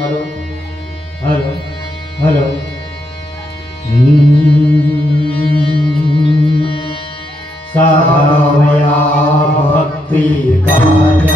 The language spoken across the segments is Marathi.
हॅलो हॅलो हॅलो सारावया भक्ति कार्य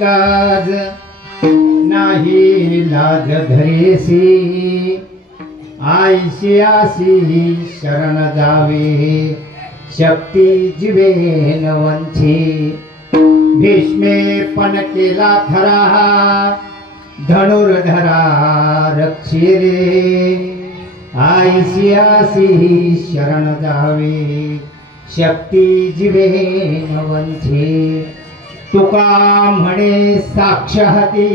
काज नाही लाज धरेसी आईशी आसी शरण जावे शक्ती जीवे नवंची भीष्मे पण केला खरा धनुर्धरा रक्षी रे आईशी आसी शरण जावे शक्ती जीवे नवंची तुका म्हणे साक्ष हाती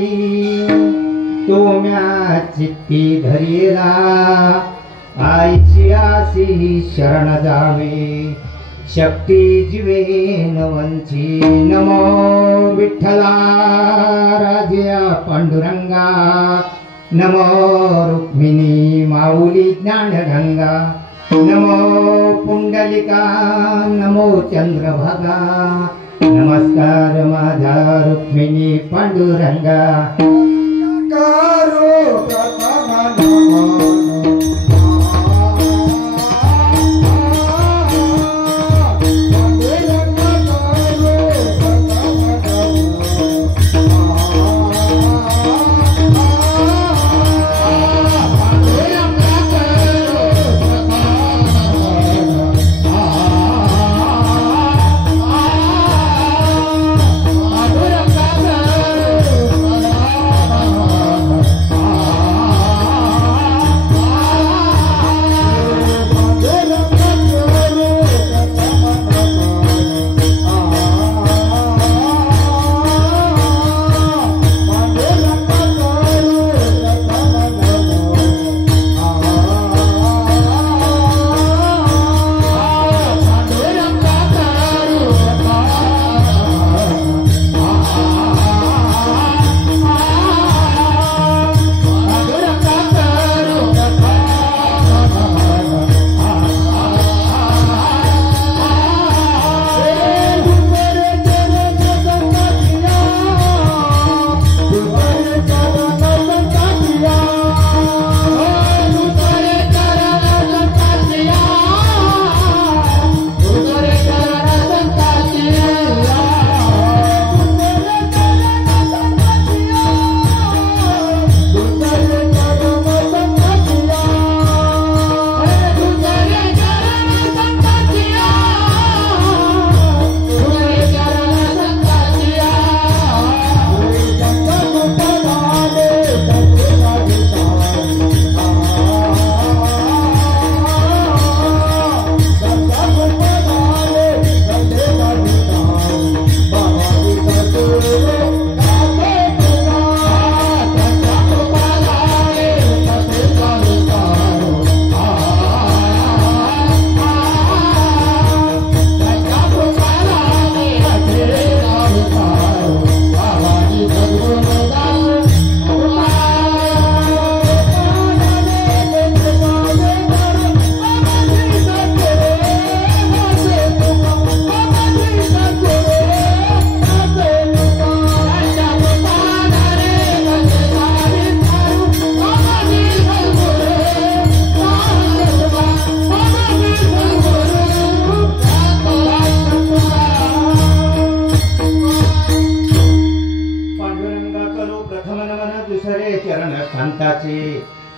तुम्या चित्ती धरिला आईची आसी शरण जावे शक्ती जीवे नवंची नमो विठ्ठला राजया पांडुरंगा नमो रुक्मिणी माऊली ज्ञानगंगा नमो पुंडलिका नमो चंद्रभागा नमस्कार माझा रुक्मिणी पांडुरंगा करो प्रथम नमो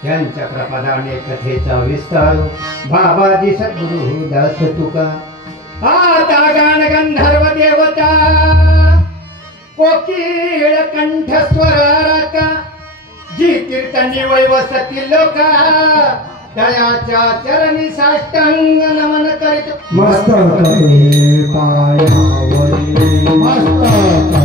त्यांच्या प्रपदाने कथेचा विस्तार बाबाजी सद्गुरु दास तुका आता गान गंधर्व देवता कोकिळ कंठ स्वराका जी कीर्तनी वैवसती लोका दयाच्या चरणी साष्टांग नमन करीत मस्तके पायावरी मस्तके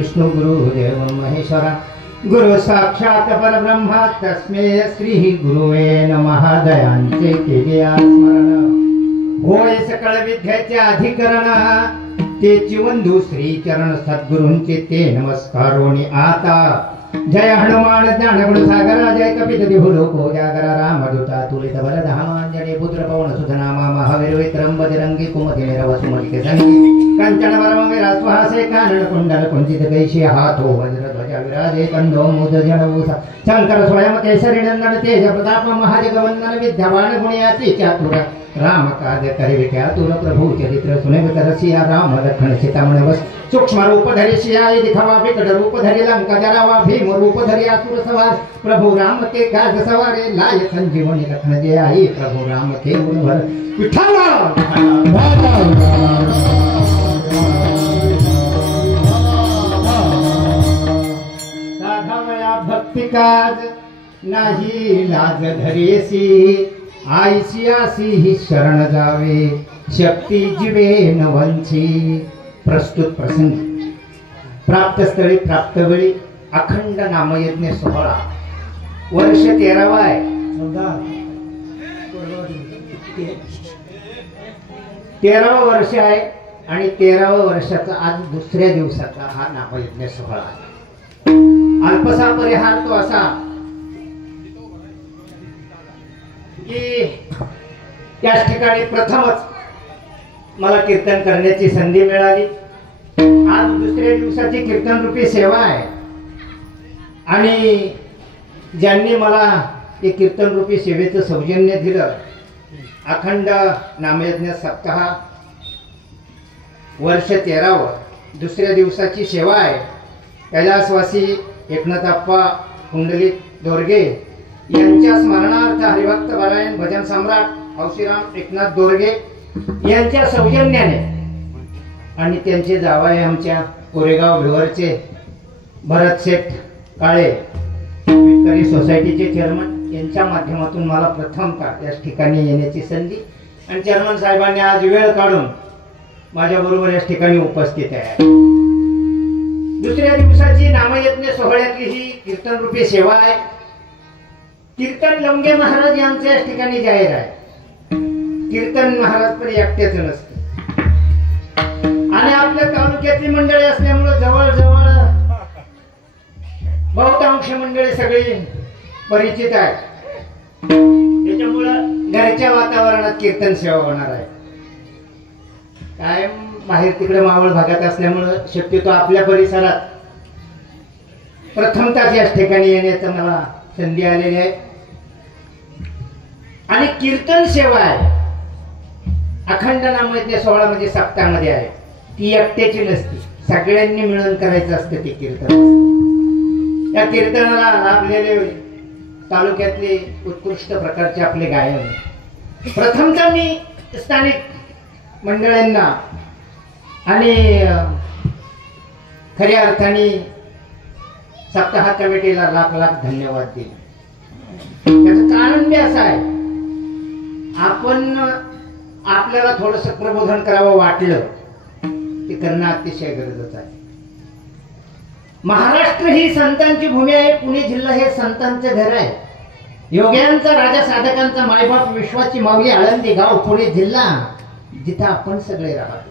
विष्णु गुरुदेव महेश्वरा गुरु साक्षात परब्रह्मा तस्मै श्री गुरुवे नमः दयांचे केले स्मरण होय सकळ विद्याचे अधिकरण ते चिवंधू श्री चरण सद्गुरूंचे ते नमस्कारोनी आता जय हनुमान ज्ञान गुण सागरा जय कपित देहु लोको जागरा रामदूता तुलित बल धामांजने पुत्र पवन सुधनामा महावीर विक्रम बजरंगी कुमति निरव सुमति संगी कंचन वरम विराजहासे कानन कुंडल कुंचित कैशी हाथो वज्र ध्वजा विराजे कंधो मुद जड़भूषा शंकर स्वयं केसरी नंदन तेज प्रताप महाजगवंदन विद्यावान गुणयाति चातुर राम कार्य करे चातुर प्रभु चरित्र सुने तरसिया राम लखन सीतामण वस सूक्ष्म रूप धरि सियाई दिखावा विकट रूप धरि लंका जरावा भीम रूप धरि असुर सवार प्रभु राम के काज सवारे लाय संजीवनी लखन जय आई प्रभु राम के गुण भर विठ्ठल साधावया भक्ति काज नाही लाज धरेसी आईसियासी ही शरण जावे शक्ती जीवे न वंची प्रस्तुत प्रसंग प्राप्त स्थळी प्राप्त वेळी अखंड नामयज्ञ सोहळा वर्ष 13वा आहे 13वा वर्ष आहे आणि 13वा वर्षाचा आज दुसऱ्या दिवसाचा हा नामयज्ञ सोहळा आहे अल्पसा परिहार तो असा की त्याच ठिकाणी प्रथमच मला कीर्तन करण्याची संधी मिळाली आज दुसऱ्या दिवसाची कीर्तन रूपी सेवा आहे आणि ज्यांनी मला ते कीर्तन रूपी सेवेचं सौजन्य दिलं अखंड नामयज्ञ सप्ताह वर्ष 13व दुसऱ्या दिवसाची सेवा आहे कैलासवासी एकनाथाप्पा कुंडलिक दोरगे यांच्या स्मरणार्थ हरिभक्त पारायण भजन सम्राट हौशीराम एकनाथ दोरगे यांच्या सौजन्याने आणि त्यांचे जावई आमच्या कोरेगाव भिवरचे भरत शेठ काळे विक्टरी सोसायटीचे चेअरमन यांच्या माध्यमातून मला प्रथमतः या ठिकाणी येण्याची संधी आणि चेअरमन साहेबांनी आज वेळ काढून माझ्याबरोबर या ठिकाणी उपस्थित आहे दुसऱ्या दिवसाची नामयज्ञ सोहळ्यातली ही कीर्तन रूपी सेवा आहे कीर्तन लंगे महाराज यांच्या या ठिकाणी जाहीर आहे कीर्तन महाराज पण एकटेच नसते आणि आपल्या तालुक्यातली मंडळी असल्यामुळे जवळजवळ बहुतांश मंडळी सगळी परिचित आहे त्याच्यामुळं घरच्या वातावरणात कीर्तन सेवा होणार आहे कायम बाहेर तिकडे मावळ भागात असल्यामुळं शक्यतो आपल्या परिसरात प्रथमतः याच ठिकाणी येण्याचं मला संधी आलेली आहे आणि कीर्तन सेवा आहे अखंड नामयज्ञ सोहळा म्हणजे सप्ताहामध्ये आहे ती एकट्याची नसते सगळ्यांनी मिळून करायचं असतं ते कीर्तन त्या कीर्तनाला लाभलेले तालुक्यातले उत्कृष्ट प्रकारचे आपले गायन प्रथमतः मी स्थानिक मंडळींना आणि खऱ्या अर्थाने सप्ताह कमिटीला लाख लाख धन्यवाद दिले त्याचं कारण बी असं आहे आपण आपल्याला थोडस प्रबोधन करावं वाटलं ते करणं अतिशय गरजेचं आहे महाराष्ट्र ही संतांची भूमी आहे पुणे जिल्हा हे संतांचं घर आहे योग्यांचा राजा साधकांचा मायबाप विश्वाची माऊली आळंदी गाव पुणे जिल्हा जिथं आपण सगळे राहतो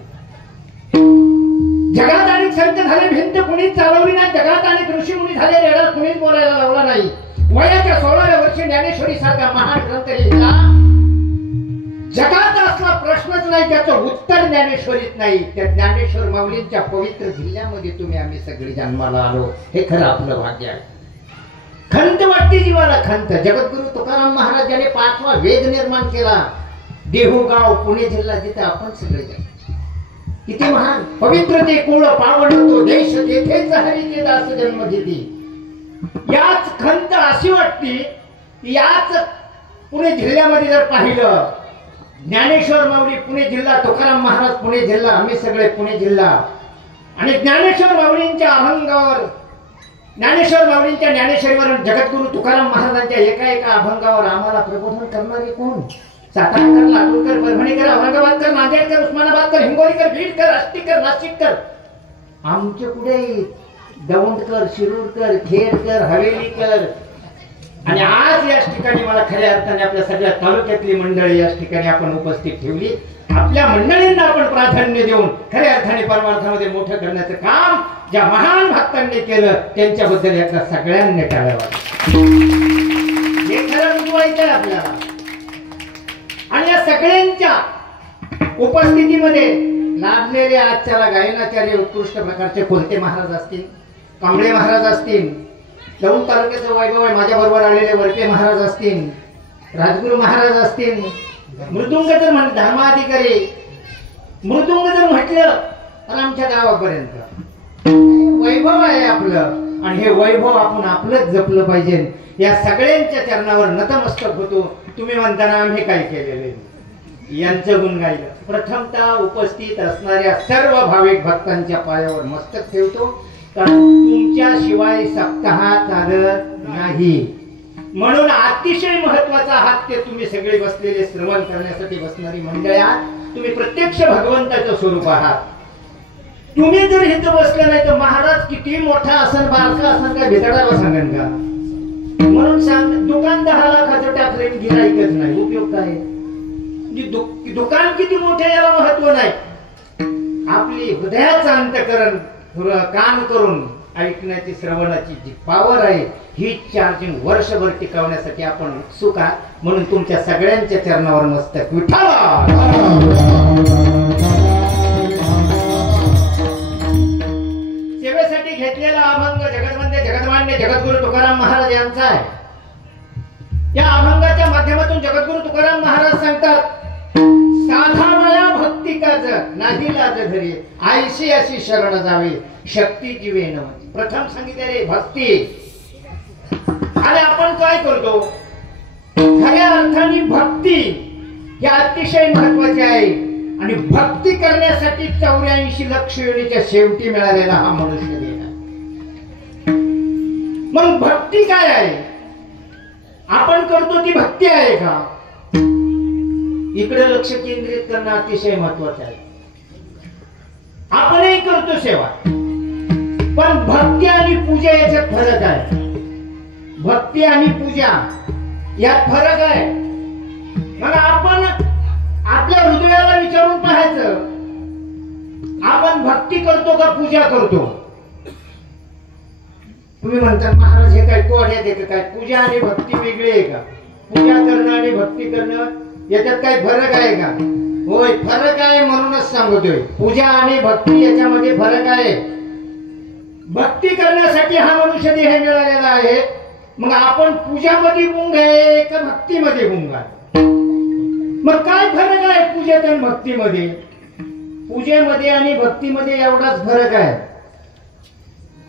जगात अनेक संत झाले भिंत कुणीच चालवली नाही जगात अनेक ऋषी मुनी झाले रेडा कुणीच बोलायला लावला नाही वयाच्या 16व्या वर्षी ज्ञानेश्वरी सारखा महान ग्रंथ लिहिला जगात असला प्रश्नच नाही त्याचं उत्तर ज्ञानेश्वरीत नाही त्या ज्ञानेश्वर माऊलींच्या पवित्र जिल्ह्यामध्ये तुम्ही आम्ही सगळे जन्माला आलो हे खरं आपलं भाग्य आहे खंत वाटते जीवाला खंत जगद्गुरु तुकाराम महाराज यांनी 5वा वेद निर्माण केला देहूगाव पुणे जिल्हा जिथे आपण सगळे किती महान पवित्र ते कुळ पावन तो देश तेथेच हरीचे दास जन्म घेती याच खंत अशी वाटती याच पुणे जिल्ह्यामध्ये जर पाहिलं ज्ञानेश्वर माऊली पुणे जिल्हा तुकाराम महाराज पुणे जिल्हा आम्ही सगळे पुणे जिल्हा आणि ज्ञानेश्वर माऊलींच्या अभंगावर ज्ञानेश्वर माऊलींच्या ज्ञानेश्वरीवर जगद्गुरु तुकाराम महाराजांच्या एका एका अभंगावर आम्हाला प्रबोधन करणारे कोण सातारकर लातूरकर परभणीकर औरंगाबादकर नांदेडकर उस्मानाबादकर हिंगोलीकर बीडकर आष्टीकर नाशिककर आमचे पुढे दौंडकर, शिरूरकर, खेडकर, हवेलीकर आणि आज याच ठिकाणी मला खऱ्या अर्थाने आपल्या सगळ्या तालुक्यातली मंडळी याच ठिकाणी आपण उपस्थित ठेवली. आपल्या मंडळींना आपण प्राधान्य देऊन खऱ्या अर्थाने परमार्थामध्ये मोठं करण्याचं काम ज्या महान भक्तांनी केलं त्यांच्याबद्दल याचा सगळ्यांनी टाळावा. हे खरं रुजवायचं आहे आपल्याला. आणि या सगळ्यांच्या उपस्थितीमध्ये लाभलेले आजच्याला गायनाचार्य उत्कृष्ट प्रकारचे कोलते महाराज असतील, कांबळे महाराज असतील, दौंड तालुक्याचं वैभव आहे माझ्या बरोबर आलेले वरके महाराज असतील, राजगुरू महाराज असतील, मृदुंग जर धर्माधिकारी मृदुंग जर म्हटलं तर आमच्या गावापर्यंत वैभव आहे आपलं. आणि हे वैभव आपण आपलंच जपलं पाहिजे. या सगळ्यांच्या चरणावर नतमस्तक होतो. तुम्ही म्हणताना आम्ही काय केलेले यांचं गुण गायलं. प्रथमतः उपस्थित असणाऱ्या सर्व भाविक भक्तांच्या पायावर मस्तक ठेवतो. कारण तुमच्याशिवाय सप्ताह चालत नाही. म्हणून अतिशय महत्वाचा आहात ते तुम्ही सगळे बसलेले श्रवण करण्यासाठी बसणारी मंडळी आहात. तुम्ही प्रत्यक्ष भगवंताचं स्वरूप आहात. तुम्ही जर इथं बसले नाही तर महाराज किती मोठा असन बारका असन काय भेटायला सांगेन का? म्हणून सांग दुकान 10 लाखाचं टाकले गिराईकच नाही उपयोग काय? दुकान किती मोठे याला महत्व नाही. आपली हृदयाचं अंतकरण काम करून ऐकण्याची श्रवणाची जी पॉवर आहे ही चार्जिंग वर्षभर टिकवण्यासाठी आपण उत्सुक आहात. म्हणून तुमच्या सगळ्यांच्या चरणावर मस्तक विठावा. सेवेसाठी घेतलेला अभंग जगतवंदे जगतमान्य जगद्गुरु तुकाराम महाराज यांचा आहे. या अभंगाच्या माध्यमातून जगद्गुरु तुकाराम महाराज सांगतात, साधा माया भक्ती काज नाही लाज धरी, आयशी अशी शरण जावी शक्ती जीवे नमन. प्रथम सांगितले भक्ती. आणि आपण काय करतो? खऱ्या अर्थाने भक्ती ही अतिशय महत्वाची आहे. आणि भक्ती करण्यासाठी 84 लक्ष योनीच्या शेवटी मिळालेला हा मनुष्य देह. मग भक्ती काय आहे? आपण करतो ती भक्ती आहे का? इकडे लक्ष केंद्रित करणं अतिशय महत्वाचं आहे. आपणही करतो सेवा, पण भक्ती आणि पूजा याच्यात फरक आहे. भक्ती आणि पूजा यात फरक आहे. मग आपण आपल्या हृदयाला विचारून पाहायचं, आपण भक्ती करतो का पूजा करतो? तुम्ही म्हणता महाराज हे काय कोड्यात आहे काय? पूजा आणि भक्ती वेगळी आहे का? पूजा करणं आणि भक्ती करणं याच्यात काय फरक आहे का? होय, फरक आहे. म्हणूनच सांगतोय पूजा आणि भक्ती याच्यामध्ये फरक आहे. भक्ती करण्यासाठी हा मनुष्य देह मिळालेला आहे. मग आपण पूजामध्ये गुंग आहे का भक्तीमध्ये गुंग आहे? मग काय फरक आहे पूजेत आणि भक्तीमध्ये? पूजेमध्ये आणि भक्तीमध्ये एवढाच फरक आहे.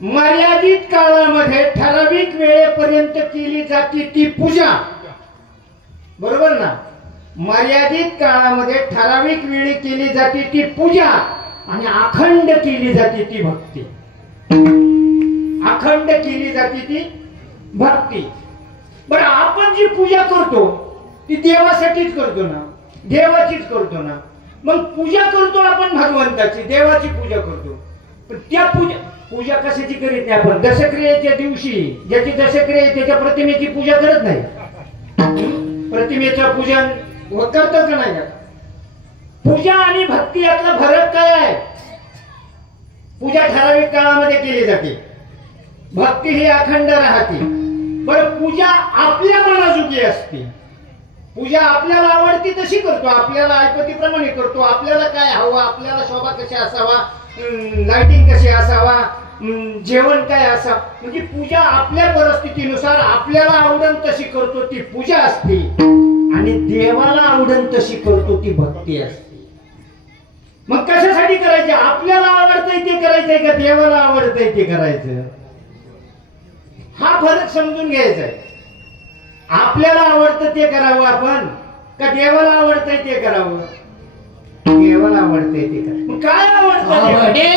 मर्यादित काळामध्ये ठराविक वेळेपर्यंत केली जाते ती पूजा, बरोबर ना? मर्यादित काळामध्ये ठराविक वेळी केली जाते ती पूजा आणि अखंड केली जाते ती भक्ती. अखंड केली जाते ती भक्ती. बरं, आपण जी पूजा करतो ती देवासाठीच करतो ना, देवाचीच करतो ना. मग पूजा करतो आपण भगवंताची, देवाची पूजा करतो. पण त्या पूजा कशाची करीत नाही आपण? दशक्रियेच्या दिवशी ज्याची दशक्रिया आहे त्याच्या प्रतिमेची पूजा करत नाही. प्रतिमेचं पूजन करतो का नाही? पूजा आणि भक्ती यातला फरक काय आहे? पूजा ठराविक काळामध्ये केली जाते, भक्ती ही अखंड राहते. बरं, पूजा आपल्या मनाजोगी असते. पूजा आपल्याला आवडती तशी करतो, आपल्याला ऐपतीप्रमाणे करतो. आपल्याला काय हवं, आपल्याला शोभा कशी असावा, लाइटिंग कशी असावा, जेवण काय असावं, म्हणजे पूजा आपल्या परिस्थितीनुसार आपल्याला आवडन तशी करतो ती पूजा असते. आणि देवाला आवडन तशी करतो ती भक्ती असते. मग कशासाठी करायचे? आपल्याला आवडतंय ते करायचंय का देवाला आवडतंय ते करायचं? हा फरक समजून घ्यायचा आहे. आपल्याला आवडतं ते करावं आपण का देवाला आवडतंय ते करावं? देवाला आवडतंय ते करावं. मग काय आवडतं? आवडे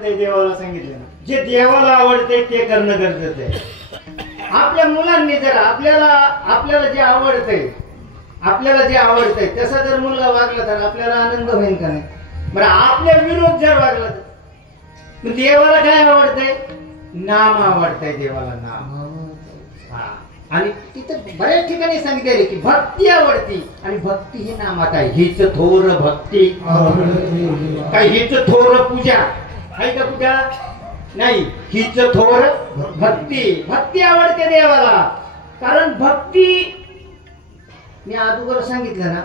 आवडतंय देवाला सांगितलं ना, जे देवाला आवडतंय ते करणं गरजेचं आहे. आपल्या मुलांनी जर आपल्याला जे आवडतंय तसा जर मुलगा वागला तर आपल्याला आनंद होईल का नाही? बरं आपल्या विरोध जर वागला तर देवाला काय आवडतंय? नाम आवडतंय देवाला, नाम. हा. आणि तिथं बऱ्याच ठिकाणी सांगितले की भक्ती आवडती, आणि भक्ती ही नामात आहे. हीच थोर भक्ती, काय हीच थोर पूजा आहे का? पूजा नाही, हीच थोर भक्ती. भक्ती आवडते देवाला, कारण भक्ती मी अगोदर सांगितलं ना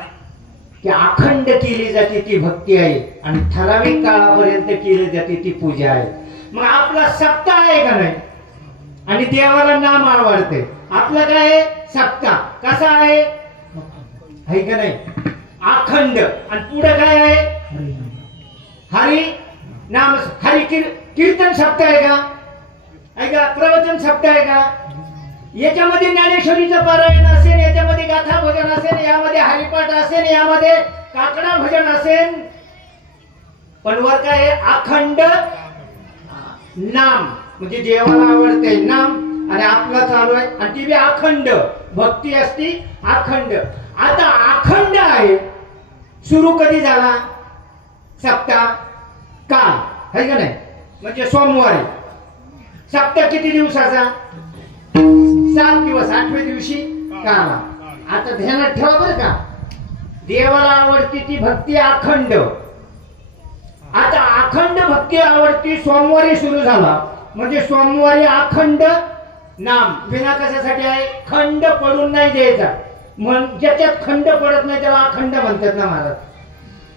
की अखंड केली जाते ती भक्ती आहे, आणि ठराविक काळापर्यंत केली जाते ती पूजा आहे. मग आपला सप्ताह आहे का नाही? आणि देवाला नाम आवडते. आपलं काय आहे? सप्ताह. कसा आहे का नाही? अखंड. आणि पुढे काय आहे? हरी नाम, हरी कीर्तन सप्ताह आहे का? प्रवचन सप्ताह आहे का? याच्यामध्ये ज्ञानेश्वरीचं पारायण असेल, याच्यामध्ये गाथा भजन असेल, यामध्ये हरिपाठ असेल, यामध्ये काकडा भजन असेल, पण वर काय आहे? अखंड नाम. म्हणजे देवाला आवडते नाम, आणि आपला चालू आहे, आणि ती बी अखंड भक्ती असती, अखंड. आता अखंड आहे, सुरू कधी झाला? सप्ताह काल आहे का नाही? म्हणजे सोमवारी. सप्ताह किती दिवसाचा? 7 दिवस. 8व्या दिवशी काल. आता ध्यानात ठेवा बरं का, देवाला आवडती ती भक्ती अखंड. आता अखंड भक्ती आवडती सोमवारी सुरू झाला, म्हणजे सोमवारी अखंड नाम. विना कशासाठी आहे? खंड पडून नाही द्यायचा. ज्याच्यात खंड पडत नाही त्याला अखंड म्हणतात ना महाराज.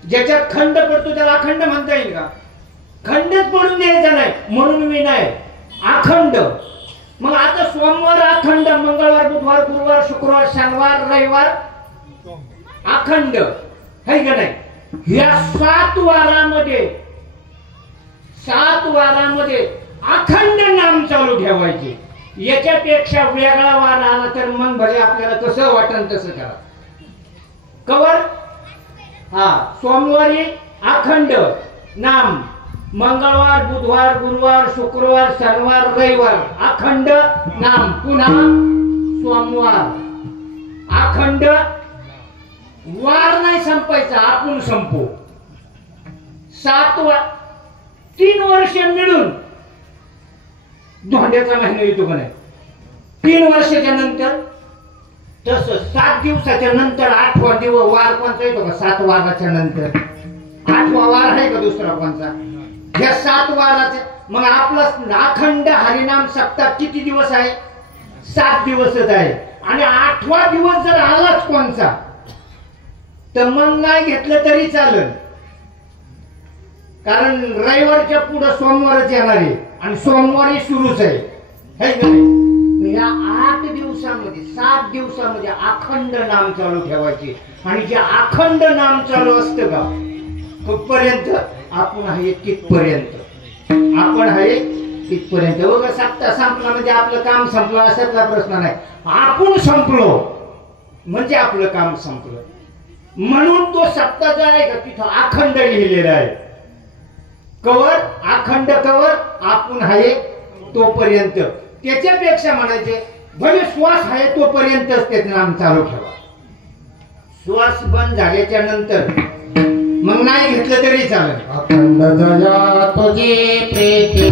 ज्याच्यात खंड पडतो त्याला अखंड म्हणता येईल का? खंडच पडून द्यायचा नाही, म्हणून मी नाही, अखंड. मग आता सोमवार अखंड, मंगळवार, बुधवार, गुरुवार, शुक्रवार, शनिवार, रविवार अखंड है का नाही? या 7 वारामध्ये अखंड नाम चालू ठेवायचे. याच्यापेक्षा वेगळा वार आला तर मग भले आपल्याला कसं वाटन तसं करा. कवर सोमवारी अखंड नाम, मंगळवार, बुधवार, गुरुवार, शुक्रवार, शनिवार, रविवार अखंड नाम, पुन्हा सोमवार अखंड. वार नाही संपायचा, आपण संपू. 3 वर्ष मिळून धोंड्याचा महिना येतो का नाही? 3 वर्षाच्या नंतर तस 7 दिवसाच्या नंतर 8वा दिवस वार कोणता येतो का? 7 वाराच्या नंतर 8वा वार आहे का दुसरा कोणता? या 7 वाराचे. मग आपला अखंड हरिनाम सप्ताह किती दिवस आहे? 7 दिवसच आहे. आणि 8वा दिवस जर आलाच कोणचा तर मग नाही घेतलं तरी चालेल, कारण रविवारच्या पुढे सोमवारच येणार आहे, आणि सोमवारी सुरूच आहे का नाही? या 8 दिवसामध्ये 7 दिवसामध्ये अखंड नाम चालू ठेवायचे. आणि जे अखंड नाम चालू असतं का कुठपर्यंत? आपण आहे तिथपर्यंत. आपण आहे तिथपर्यंत. बघा, सप्ताह संपला म्हणजे आपलं काम संपलं असातला प्रश्न नाही. आपण संपलो म्हणजे आपलं काम संपलं. म्हणून तो सप्ताह जो आहे का तिथं अखंड लिहिलेला आहे. कवर अखंड, कवर आपण आहे तोपर्यंत. त्याच्यापेक्षा म्हणायचे भले श्वास आहे तोपर्यंतच ते नाम चालू ठेवा. श्वास बंद झाल्याच्या नंतर मग नाही घेतलं तरी चालेल. अखंड दया तुझी प्रीती,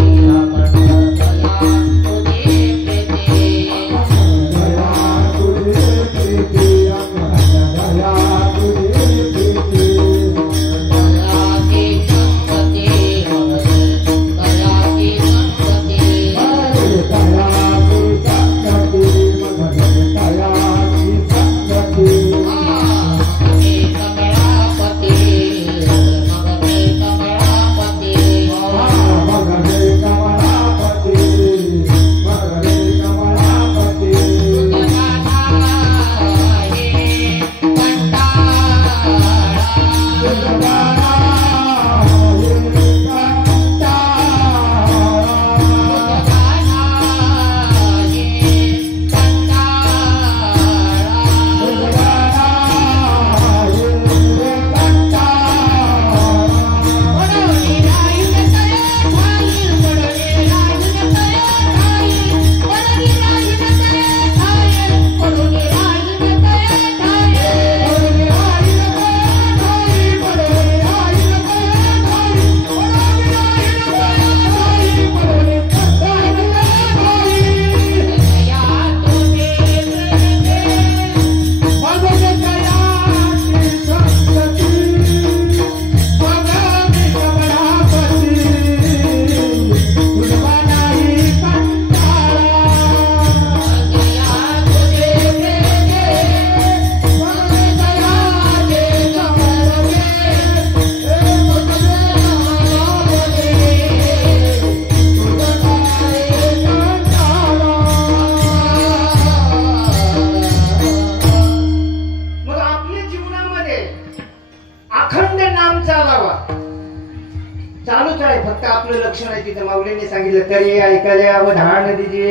चालूच आहे, फक्त आपलं लक्ष नाही तिथं. माऊलीने सांगितलं तरी ऐकायला व धाळ नदीची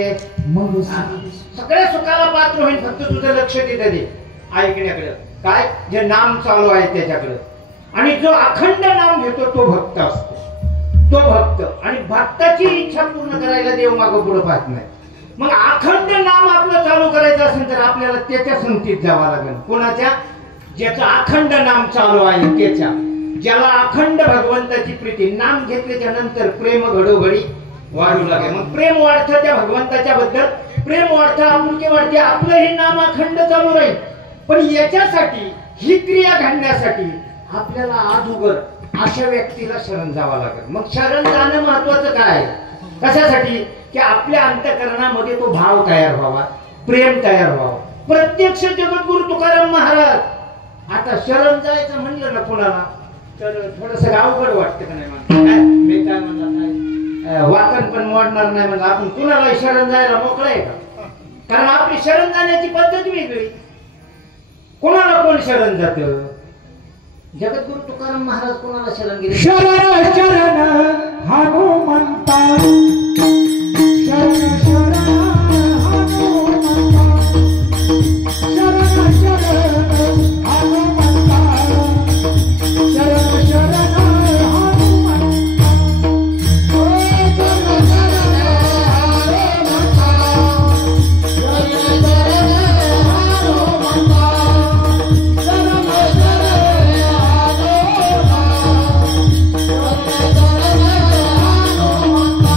मग सगळ्या सुखाला पात्र होईल, फक्त तुझं लक्ष तिथं दे ऐकण्याकडे. काय जे नाम चालू आहे त्याच्याकडे. आणि जो अखंड नाम घेतो तो भक्त असतो, तो भक्त. आणि भक्ताची इच्छा पूर्ण करायला देव मागं पुढे पाहत नाही. मग अखंड नाम आपलं चालू करायचं असेल तर आपल्याला त्याच्या संगतीत जावं लागेल. कोणाच्या? ज्याचं अखंड नाम चालू आहे त्याच्या, ज्याला अखंड भगवंताची प्रीती. नाम घेतल्याच्या नंतर प्रेम घडोघडी वाढू लागेल. मग प्रेम वाढतं त्या भगवंताच्या बद्दल, प्रेम वाढतं, आपुलकी वाढते, आपलं हे नाम अखंड चालू राहील. पण याच्यासाठी, ही क्रिया घडण्यासाठी आपल्याला अगोदर अशा व्यक्तीला शरण जावं लागेल. मग शरण जाणं महत्वाचं काय? कशासाठी? की आपल्या अंतःकरणामध्ये तो भाव तयार व्हावा, प्रेम तयार व्हावं. प्रत्यक्ष जगद्गुरु तुकाराम महाराज आता शरण जायचं म्हणलं ना कोणाला तर थोडस अवघड वाटतं का नाही? मी काय म्हणलं, वाकण पण मोडणार नाही म्हणजे आपण कुणाला शरण जायला मोकळं आहे का? कारण आपली शरण जाण्याची पद्धत वेगळी. कोणाला कोण शरण जात? जगद्गुरु तुकाराम महाराज कोणाला शरण गेले? शरण शरण हनुमंता, शरण शरण हनुमंता, शरण शरण हनुमंता, शरण शरण हनुमंता, ओ शरण शरण हनुमंता, शरण शरण हनुमंता,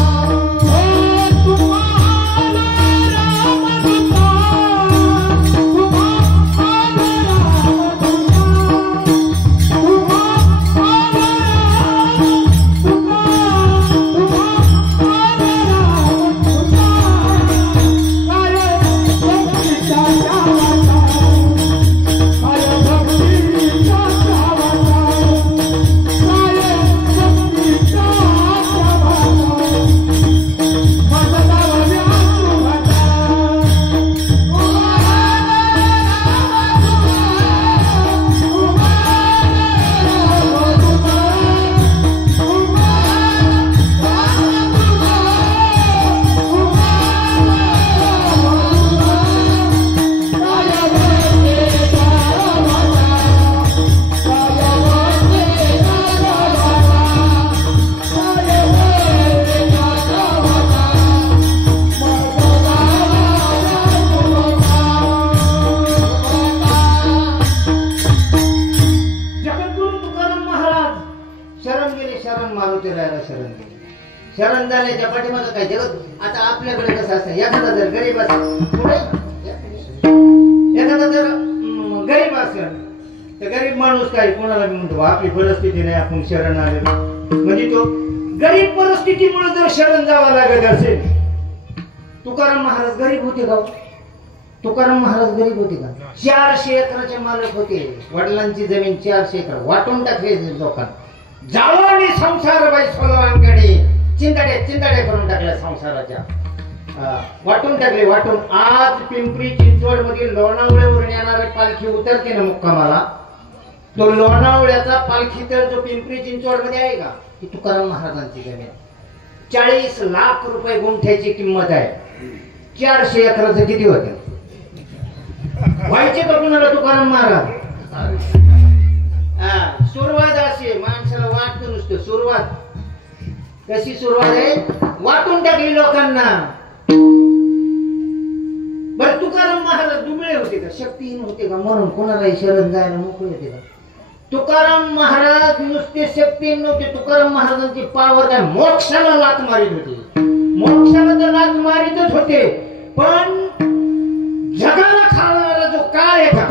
शरण शरण जाण्याच्या पाठीमागं काय जगत. आता आपल्याकडे कसं असतं, एखादा जर गरीब असेल, एखादा जर गरीब असेल तर गरीब माणूस काय कोणाला म्हणतो आपली परिस्थिती नाही आपण शरण आले म्हणजे तो गरीब परिस्थितीमुळे जर शरण जावं लागत असेल. तुकाराम महाराज गरीब होते का? तुकाराम महाराज गरीब होते का? 400 एकराचे मालक होते. वडिलांची जमीन 400 एकर वाटून टाकली लोकांना. जावं आणि संसार बाई सोलवांकडे चिंताडे करून टाकल्या संसाराच्या. वाटून टाकले वाटून. आज पिंपरी चिंचवड मधील लोणावळ्यावरून येणारी पालखी उतरते ना मुक्कामाला, तो लोणावळ्याचा पालखी तर जो पिंपरी चिंचवड मध्ये आहे का ती तुकाराम महाराजांची जमीन. 40 लाख रुपये गुंठ्याची किंमत आहे. 400 एकराचं किती होते? व्हायचे का कुणाला तुकाराम महाराज? सुरुवात अशी माणसाला वाटतं नुसतं. सुरुवात कशी सुरुवात आहे? वाटून टाकली लोकांना. बरं तुकाराम महाराज दुबळे होते का? शक्तीहीन होते का? म्हणून कोणालाही शरण जायला मोकळे होते का? तुकाराम महाराज नुसते शक्तीहीन नव्हते. तुकाराम महाराजांची पावर काय मोक्षाला लात मारित होती. मोक्षाला तर लात मारितच होते, पण जगाला खाणारा जो काळ आहे का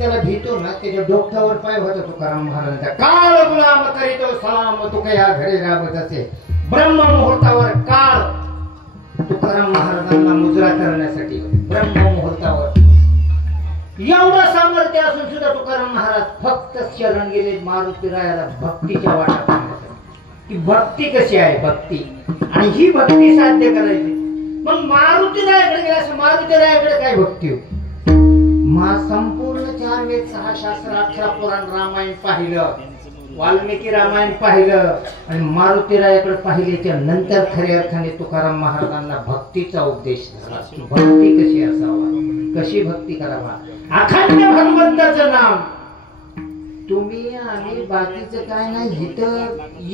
त्याला भीतो ना त्याच्या डोक्यावर पाय होता तुकाराम महाराजांचा. काळ गुलाम करीतो सलाम तुका या घरी राबत असे. ब्रह्म मुहूर्तावर काळ तुकाराम महाराजांना मुजरा करण्यासाठी ब्रह्म मुहूर्तावर एवढं सामर्थ्य असून सुद्धा तुकाराम महाराज फक्त शरण गेले मारुतीरायाला भक्तीच्या वाटा पाहण्यासाठी की भक्ती कशी आहे भक्ती आणि ही भक्ती साध्य करायची. मग मारुतीरायाकडे गेला असं मारुतीरायाकडे काय भक्ती होती. संपूर्ण 4 वेद 6 शास्त्र 18 पुराण रामायण पाहिलं वाल्मिकी रामायण पाहिलं आणि मारुतीरायाकडे पाहिल्याच्या नंतर खऱ्या अर्थाने तुकाराम महाराजांना भक्तीचा उपदेश झाला. भक्ती कशी असावा कशी भक्ती करावा. अखंड भगवंताचं नाम तुम्ही आणि बाकीचं काय नाही.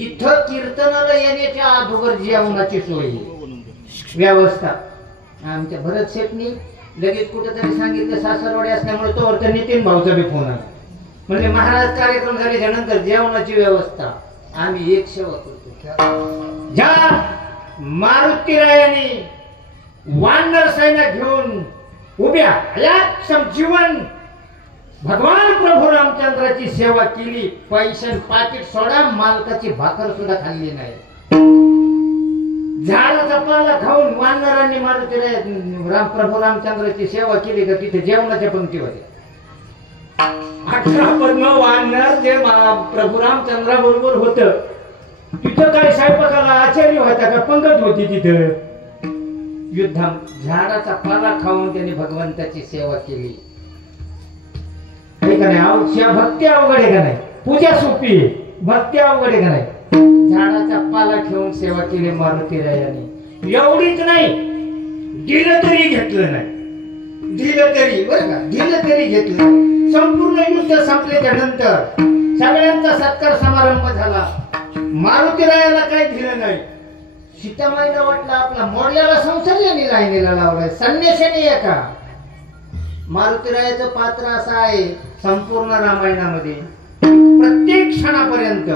इथं कीर्तनाला येण्याच्या अगोदर जेवणाची सोय व्यवस्था आमच्या भरत शेटनी लगेच कुठेतरी सांगितलं सासरवाडी असल्यामुळे तो अर्थ नितीन भाऊचा बी फोन आला म्हणजे महाराज कार्यक्रम झाल्याच्या नंतर जेवणाची व्यवस्था आम्ही एक सेवा करतो. ज्या मारुतीरायाने वानर सैन्य घेऊन उभ्या जीवन भगवान प्रभू रामचंद्राची सेवा केली. पैसे पाकिट सोडा मालकाची भाकर सुद्धा खाल्ली नाही. झाडाचा पाला खाऊन वानरांनी मारुतीराया प्रभू रामचंद्राची सेवा केली का तिथे जेवणाच्या पंक्ती होत्या. 18 पद्म वानर जे प्रभू रामचंद्रा बरोबर होत तिथं काय स्वयंपाकाला आचार्य होता का पंगत होती तिथं. युद्धा झाडाचा पाला खाऊन त्यांनी भगवंताची सेवा केली. का नाही भक्ती अवघड आहे का नाही. पूजा सोपी भक्ती अवघड आहे का नाही. झाडाचा पाला ठेवून सेवा केली मारुतीरायाने. एवढीच नाही दिलं तरी घेतलं नाही. दिलं तरी बरं का दिलं तरी घेतलं. संपूर्ण युद्ध संपल्याच्या नंतर सगळ्यांचा सत्कार समारंभ झाला. मारुतीरायाला काही दिलं नाही. सीतामाईला वाटलं आपला मोडल्याला संसार यांनी लाईनीला लावलाय संन्याशाने आहे का. मारुतीरायाचं पात्र असं आहे संपूर्ण रामायणामध्ये प्रत्येक क्षणापर्यंत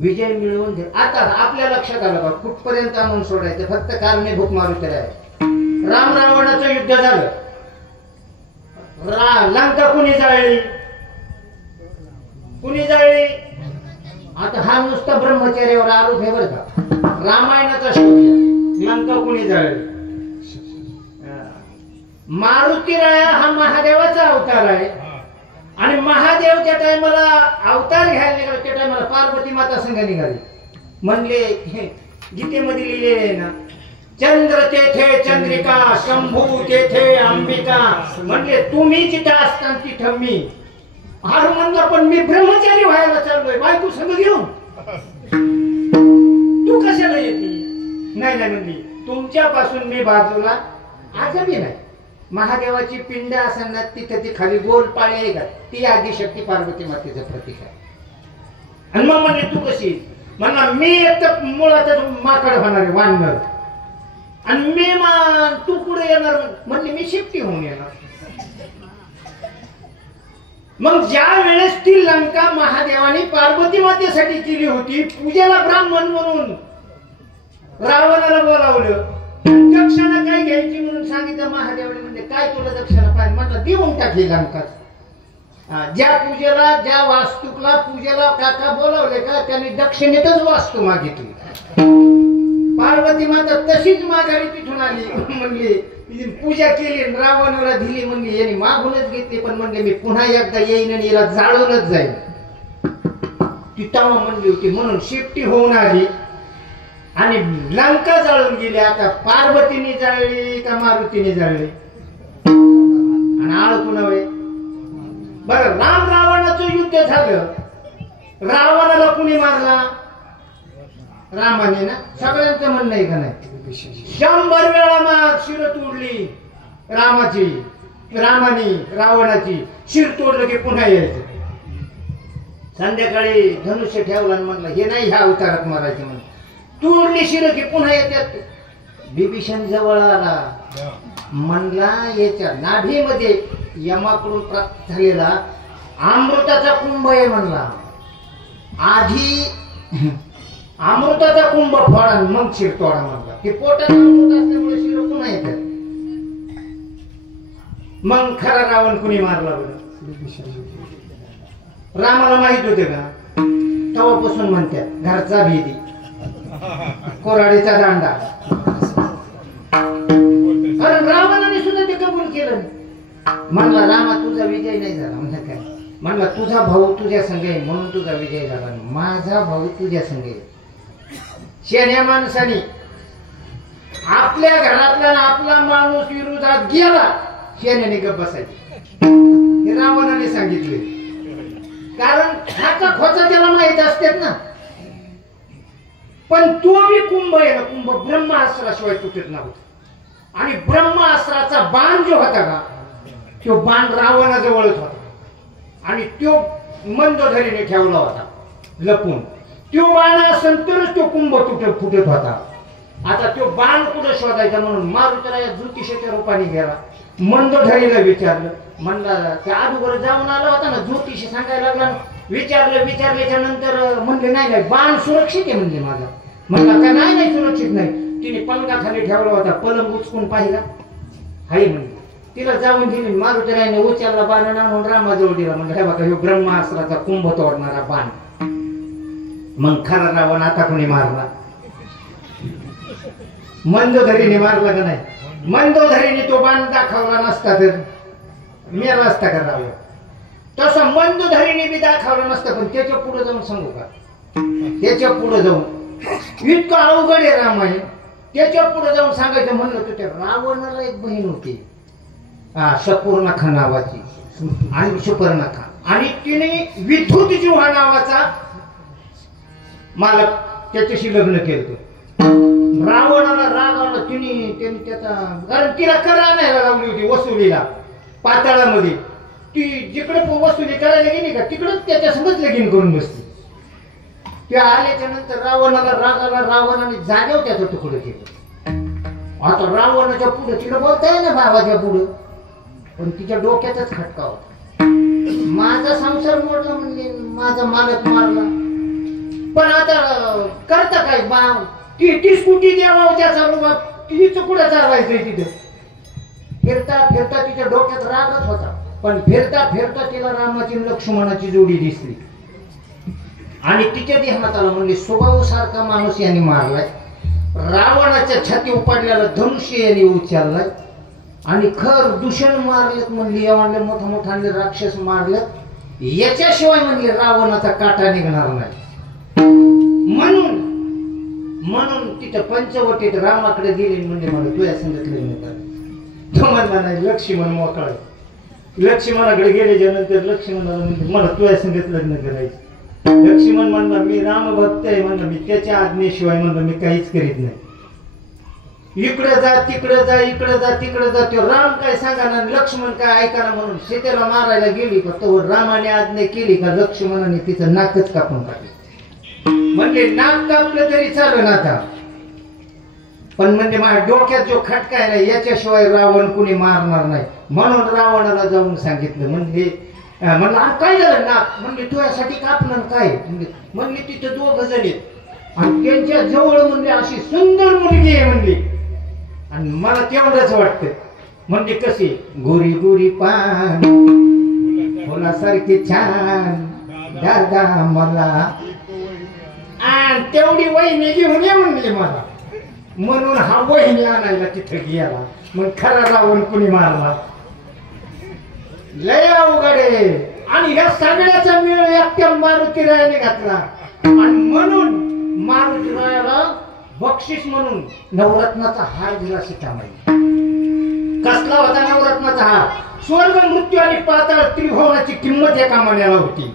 विजय मिळवून दे. आता आपल्या लक्षात आलं का कुठपर्यंत आणून सोडायचं फक्त कारणीभूत मारुतीराय. राम रावणाचं युद्ध झालं. लंका कुणी जाळली कुणी जाळली. आता हा नुसता ब्रह्मचर्यावर आरोप आहे बरं का. रामायणाचा शोध लंका कुणी जाळली. मारुतीराया हा महादेवाचा अवतार आहे आणि महादेव त्या टायमाला अवतार घ्यायला निघाले. त्या टायमाला पार्वती माता संघ निघाली. म्हणले गीतेमध्ये लिहिलेले आहे ना चंद्र तेथे चंद्रिका शंभू तेथे अंबिका. म्हणले तुम्ही जिथं असता तिथं मी. हार म्हणला पण मी ब्रह्मचारी व्हायला चाललोय बायको संग घेऊन तू कशाला येते. नाही म्हणली तुमच्यापासून मी बाजूला आजही नाही. महादेवाची पिंड असताना तिथे ती खाली गोल पाळी आहे का ती आदिशक्ती पार्वती मातेचं प्रतीक आहे. आणि मग म्हणले तू कशी म्हणा मी एक तर मुळात माकड होणार वानर आणि मी तू पुढे येणार म्हणले मी शिफ्टी होऊन येणार. मग ज्या वेळेस ती लंका महादेवाने पार्वती मातेसाठी केली होती पूजेला ब्राह्मण म्हणून रावणाला बोलावलं. दक्षिणा काय घ्यायची म्हणून सांगितलं महादेवाने. म्हणजे काय तुला दक्षिणा पाहिजे म्हटलं देऊन टाकली लंका. ज्या पूजेला ज्या वास्तूला पूजेला काका बोलावले का त्यांनी दक्षिणेतच वास्तू मागितली. पार्वती माता तशीच माघारी तिथून आली. म्हणली पूजा केली रावणाला दिली. म्हणली यांनी मागूनच घेतली पण म्हणले मी पुन्हा एकदा येईन आणि याला जाळूनच जाईल. ती तवा म्हणली होती म्हणून शिफ्टी होऊन आली आणि लंका जाळून गेली. आता पार्वतीने जाळली का मारुतीने जाळली आणि आळ कुणावे. बरं राम रावणाचं युद्ध झालं. रावणाला कुणी मारला रामाने ना. सगळ्यांचं म्हणणं आहे का नाही. 100 वेळा शिर तोडली रामाची. रामाने रावणाची शिर तोडलं की पुन्हा यायचं. संध्याकाळी धनुष्य ठेवला आणि म्हणलं हे नाही ह्या अवतारात मारायचं म्हणून तोडली शिर की पुन्हा येतात. बिभीषण जवळ आला म्हणला याच्या नाभीमध्ये यमाकडून प्राप्त झालेला अमृताचा कुंभ आहे म्हणला. आधी अमृताचा कुंभ फोडा मग शिर तोडा म्हणला की पोटात अमृत असल्यामुळे शिर पुन्हा येतात. मग खरा रावण कुणी मारला बरं? रामाला माहित होते का? तेव्हापासून म्हणतात घरचा भेदी कोराडीचा दांडा. कारण रावणाने सुद्धा ते कबूल केलं. म्हणला रामा तुझा विजय नाही झाला. म्हणजे काय? म्हणला तुझा भाऊ तुझ्या संगे म्हणून तुझा विजय झाला. माझा भाऊ तुझ्या संगे. शेण्या माणसाने आपल्या घरातला आपला माणूस विरोधात गेला शेण्याने गप्प बसायचे. हे रावणाने सांगितले. कारण ह्याचा खोचा त्याला माहित असतात ना. पण तो बी कुंभ आहे ना, कुंभ ब्रह्मास्त्राशिवाय तुटत नव्हता. आणि ब्रह्मास्त्राचा बाण जो होता का तो बाण रावणाजवळच होता. आणि तो मंदोदरीने ठेवला होता लपून. तो बाण असेल तरच तो कुंभ फुटत होता. आता तो बाण कुठं शोधायचा म्हणून मारुतीला या ज्योतिषाच्या रूपाने गेला. मंदोदरीला विचारलं. म्हणला त्या अगोदर जाऊन आला होता ना ज्योतिषी सांगायला लागला. विचारल्याच्या नंतर म्हणले नाही नाही बाण सुरक्षित आहे म्हणले माझा. म्हणला का नाही सुरक्षित नाही. तिने पलंगाखाली ठेवला होता. पलंग उचकून पाहिला हाय म्हणले. तिला जाऊन दिली. मारुतीरायाने उचलला बाण आणून रामाजवळ दिला. म्हणजे हे बघा ह्यो ब्रह्मास्त्राचा कुंभ तोडणारा बाण. मग खरा रावण आता कोणी मारला? मंदोदरीने मारला का नाही? मंदोदरीने तो बाण दाखवला नसता तर मेला असता का रावण? तसं मंदोदरीने बी दाखवला नसता. पण त्याच्या पुढे जाऊन सांगू का? त्याच्या पुढे जाऊन इतकं अवघड आहे रामायण. त्याच्या पुढे जाऊन सांगायचं म्हणलं तर त्या रावणाला एक बहीण होती शपूर्णखा नावाची आणि सुपर्णखा. आणि तिने विद्युतजीवा नावाचा मालक त्याच्याशी लग्न केलं. रावणाला राग आला. तिने त्याचा कारण तिला कर आणायला लावली होती वसुलीला पाताळामध्ये. ती जिकडे वसुली करायला गेली का तिकडेच त्याच्या संगच लगीन करून बसली. त्या आल्याच्या नंतर रावणाला राग आला. रावणाने जागेवर त्याचा तुकडं केलं. आता रावणाच्या पुढे तिला बोलता येईल ना भावाच्या पुढे. पण तिच्या डोक्यातच खटका होता. माझा संसार मोडला म्हणजे माझा मालक मारला. पण आता करता काय बा ती स्कूटी द्यावा त्याचा तिचं कुठं चालवायचंय तिथं. फिरता फिरता तिच्या डोक्यात रागच होता. पण फिरता फिरता तिला रामाची लक्ष्मणाची जोडी दिसली. आणि तिच्या ध्यानात आलं म्हणजे स्वभाव सारखा माणूस यांनी मारलाय. रावणाच्या छाती उपडलेला धनुष्य यांनी उचललाय. आणि खर दूषण मारलेत म्हणली. एवढे मोठमोठाले राक्षस मारलेत. याच्याशिवाय म्हणले रावणाचा काटा निघणार नाही. म्हणून तिथं पंचवटीत रामाकडे गेली. म्हणजे मला तुझ्या संगत लग्न कर. तो म्हणला नाही लक्ष्मण मोकळ. लक्ष्मणाकडे गेल्याच्या नंतर लक्ष्मणाला म्हणजे मला तुझ्या संगत लग्न करायचं. लक्ष्मण म्हणला मी रामभक्त आहे. म्हणलं मी त्याच्या आज्ञेशिवाय म्हणलं मी काहीच करीत नाही. इकडे जा तिकडे जा इकडे जा तिकडे जा. तो राम काय सांगा ना लक्ष्मण काय ऐका ना म्हणून सीतेला मारायला गेली का तो रामाने आज्ञा केली का लक्ष्मणाने तिचं नाकच कापून टाकली. म्हणजे नाक कापलं तरी चालेल आता. पण म्हणजे माझ्या डोक्यात जो खटका आहे ना याच्याशिवाय रावण कुणी मारणार नाही. म्हणून रावणाला जाऊन सांगितलं. म्हणजे म्हणलं काय झालं नाक? म्हणजे तुझ्यासाठी कापलं काय? म्हणले तिथं दोघ जण आहेत. आणि त्यांच्या जवळ म्हणले अशी सुंदर मुलगी आहे म्हणली. आणि मला तेवढंच वाटतं. म्हणजे कशी गोरी गोरी पान फुलासारखी छान दादा मला. आणि तेवढी वहिनी घेऊन ये म्हणली मला. म्हणून हा वहिनी आणायला तिथं गेला. मग खरा रावण कुणी मारला? लय अवघडे. आणि ह्या सगळ्याचा मेळ एकट्या मारुतीरायाने घातला. आणि म्हणून मारुतीरायाला बक्षीस म्हणून नवरत्नाचा हार दिला सीतामाई. कसला होता नवरत्नाचा हार? स्वर्ग मृत्यू आणि पाताळ त्रिभुवनाची किंमत एका मण्याला होती.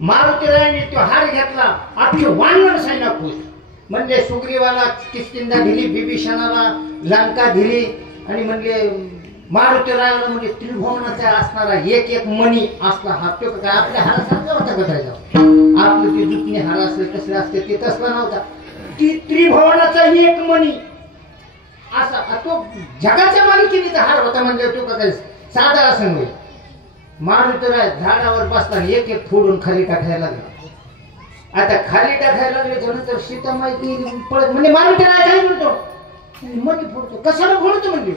मारुतीरायाने तो हार घेतला. अख्खे वानर सैन्य खुश. म्हणजे सुग्रीवाला किष्किंधा दिली. बिभीषणाला लंका दिली. आणि म्हणजे मारुतीरायाला म्हणजे त्रिभुवनाचा असणारा एक एक मणी असला हार. तो काय आपल्या हारासारखा होता का त्याचा? आपलं ते जुटणे हार असले कसले असते ते तसला नव्हता. ती त्रिभुवनाचा एक मणी असा तो जगाच्या मालकीचा हार होता. म्हणजे तो काय साधा असं नाही. मारुतीराय झाडावर बसताना एक एक फोडून खाली टाकायला लागला. आता खाली टाकायला लागल्याच्या नंतर सीतामाई पळत म्हणजे मारुतीराय काय म्हणतो मणी फोडतो. कशाला फोडतो म्हणजे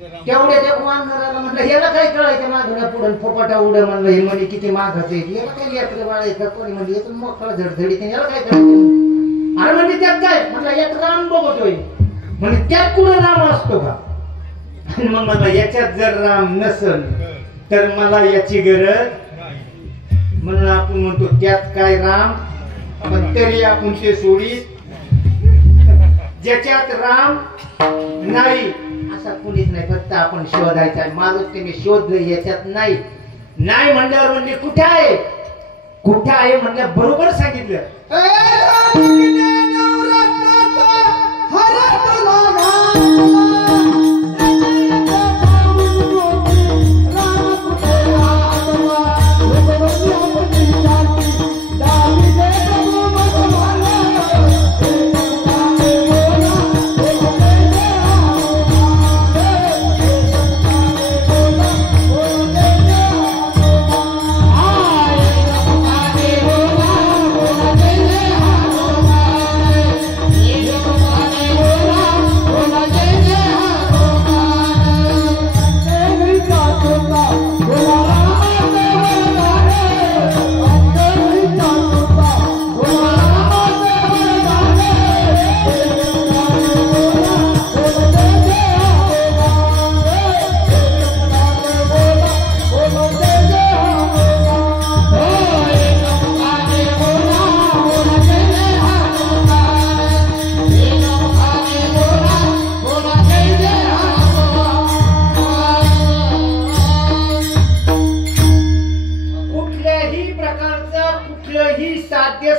तेवढ्या त्या वानराला म्हणलं याला काय कळायचं मागण्या पुढं फोपाटा उड म्हणलं हे म्हणे किती मागाचं आहे याला काय लेकरं बाळायचं कोणी म्हणजे येतो मोकळा धडधडीत याला काय करायचं अरे म्हणजे त्यात काय म्हणलं यात राम बघतोय म्हणजे त्यात कुठं राम असतो का आणि मग मला याच्यात जर राम नसल तर मला याची गरज म्हणून आपण म्हणतो त्यात काय राम पण तरी आपण ते सोडीत ज्याच्यात राम नाही असा कुणीच नाही फक्त आपण शोधायचा मारुतीने शोधलं याच्यात नाही नाही म्हणल्यावर म्हणजे कुठे आहे म्हणलं बरोबर सांगितलं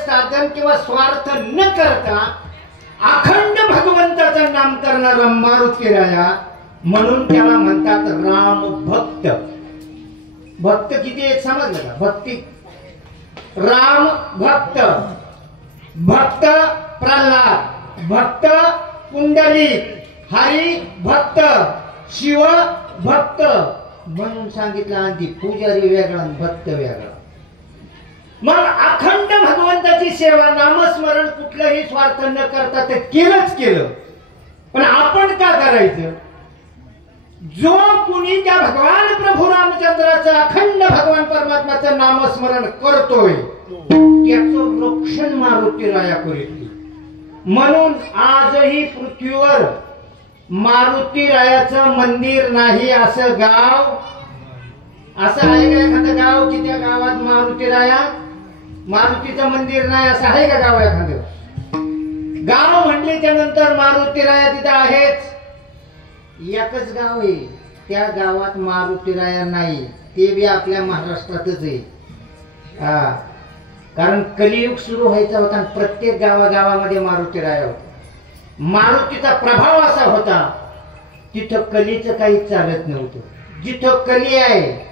साधन किंवा स्वार्थ न करता अखंड भगवंताचं नाम करणारा मारुती राया म्हणून त्याला म्हणतात राम भक्त भक्त किती आहेत समजलं का भक्ती राम भक्त भक्त प्रल्हाद भक्त पुंडलिक हरी भक्त शिव भक्त म्हणून सांगितलं आणि पुजारी वेगळा भक्त वेगळा मग अखंड भगवंताची सेवा नामस्मरण कुठलंही स्वार्थ न करता ते केलं पण आपण का करायचं जो कुणी त्या भगवान प्रभू रामचंद्राचं अखंड भगवान परमात्माचं नामस्मरण करतोय त्याचं रक्षण मारुती राया करीत म्हणून आजही पृथ्वीवर मारुती रायाचं मंदिर नाही असं गाव असं आहे का एखादं गाव की त्या गावात मारुती राया मारुतीचं मंदिर नाही असं आहे का गाव एखादं गाव म्हटले त्यानंतर मारुती राया तिथं आहेच एकच गाव आहे त्या गावात मारुती राया नाही ते बी आपल्या महाराष्ट्रातच आहे कारण कलियुग सुरू व्हायचा होता प्रत्येक गावागावामध्ये मारुती राया होता मारुतीचा प्रभाव असा होता तिथं कलीचं काही चालत नव्हतं जिथं कली आहे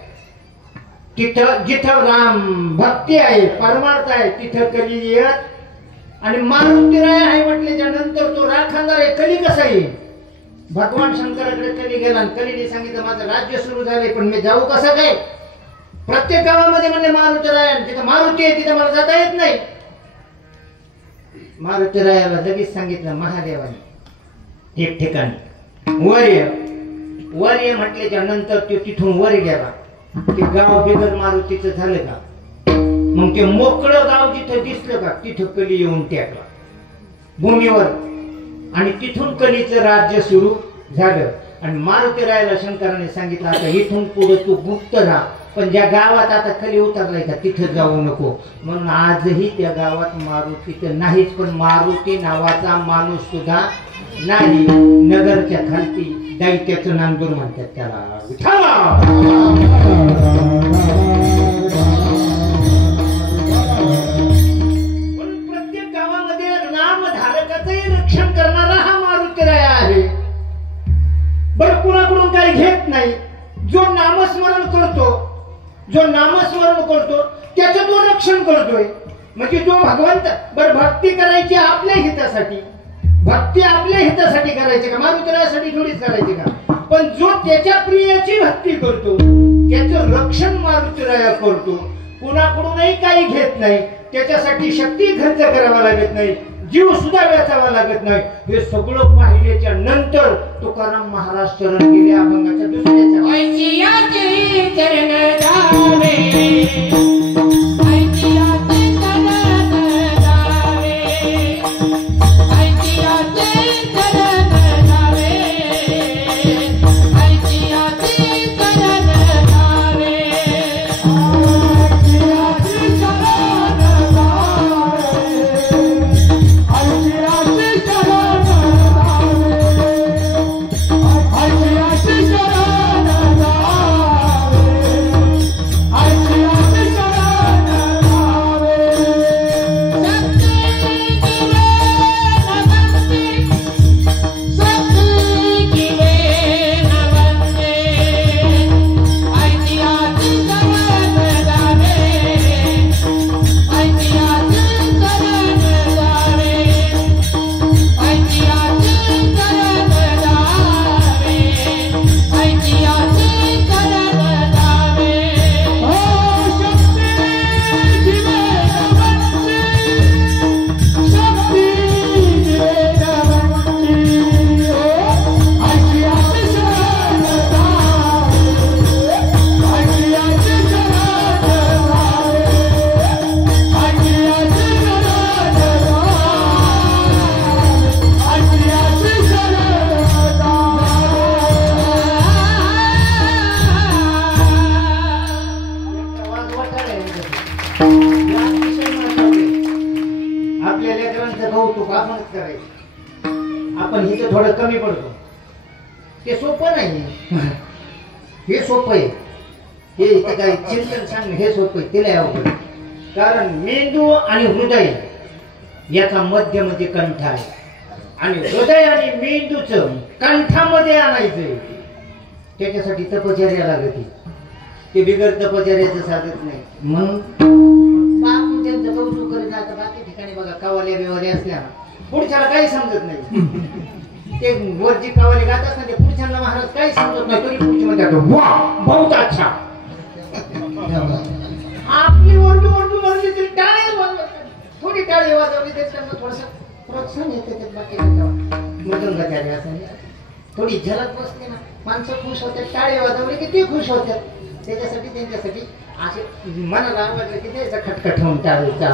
तिथं जिथं राम भक्ती आहे परमार्थ आहे तिथं कली येत आणि मारुती राय आहे म्हटल्याच्या नंतर तो राखणार आहे कली कसा येईल भगवान शंकराकडे कली गेला आणि कलीने सांगितलं माझं राज्य सुरू झालंय पण मी जाऊ कसं काय प्रत्येक गावामध्ये म्हणले मारुती राय तिथं मारुती आहे तिथं मला जाता येत नाही मारुती रायाला लगेच सांगितलं महादेवाने एक ठिकाणी वर्य म्हटल्याच्या नंतर तो तिथून वर गेला ते गाव बिगर मारुतीचं झालं का मग ते मोकळं गाव जिथं दिसलं का तिथं कली येऊन टेकला भूमीवर आणि तिथून कलीचं राज्य सुरू झालं आणि मारुती रायाला शंकराने सांगितलं आता इथून पुढे तू गुप्त राहा पण ज्या गावात आता कली उतरलाय का तिथं जाऊ नको म्हणून आजही त्या गावात मारुती तर नाहीच पण मारुती नावाचा माणूस सुद्धा नाही नगरच्या खालती दैत्याचं नांदूर म्हणतात त्याला प्रत्येक गावामध्ये नामधारकाचंही रक्षण करणारा हा मारुती राया आहे बरं कुणाकडून काही घेत नाही जो नामस्मरण करतो त्याचं तो रक्षण करतोय म्हणजे जो भगवंत बरं भक्ती करायची आपल्या हितासाठी भक्ती आपल्या हितासाठी करायची का मारुतीरायासाठी थोडीच करायची का पण जो त्याच्या प्रियाची भक्ती करतो त्याचं रक्षण मारुतीराया करतो कुणाकडूनही काही घेत नाही त्याच्यासाठी शक्ती खर्च करावा लागत नाही जीव सुद्धा वेचावा लागत नाही. हे सगळं पाहिल्याच्या नंतर तुकाराम महाराज शरण गेले अभंगाच्या दुसऱ्याच्या आपल्या लेकरांचं कौतुक आपणच करायचं. आपण हिचं थोडं कमी पडतो. ते सोपं नाही. हे सोपं आहे. हे इथं काही चिंतन सांगणं हे सोपं आहे. तिला अवघड. कारण मेंदू आणि हृदय याचा मध्य म्हणजे कंठ आहे आणि हृदय आणि मेंदूचं कंठामध्ये आणायचं त्याच्यासाठी तपचर्या लागते. ते बिगर तपचर्याचं साधत नाही. म्हणून बापू त्यांचं कौतुक करत जातं. बाकी ठिकाणी बघा कवाल्या बिवाल्या असल्या पुढच्याला काही समजत नाही. ते वरची कवाली गात असतात ते पुढच्यांना महाराज काही समजत नाही तरी पुढची म्हणतात वाह बहुत अच्छा. आपली ओरडू ओरडू म्हणली तरी टाळी वाजवतात. थोडी टाळी वाजवली त्याच्यानं थोडस प्रोत्साहन येते. ते बाकी मृदंग त्याने असं थोडी झलक बसते ना माणसं खुश होतात. टाळी वाजवली की ते खुश होतात. त्याच्यासाठी त्यांच्यासाठी असे मनाला आवडलं की त्याचा खटखट होऊन टाळीचा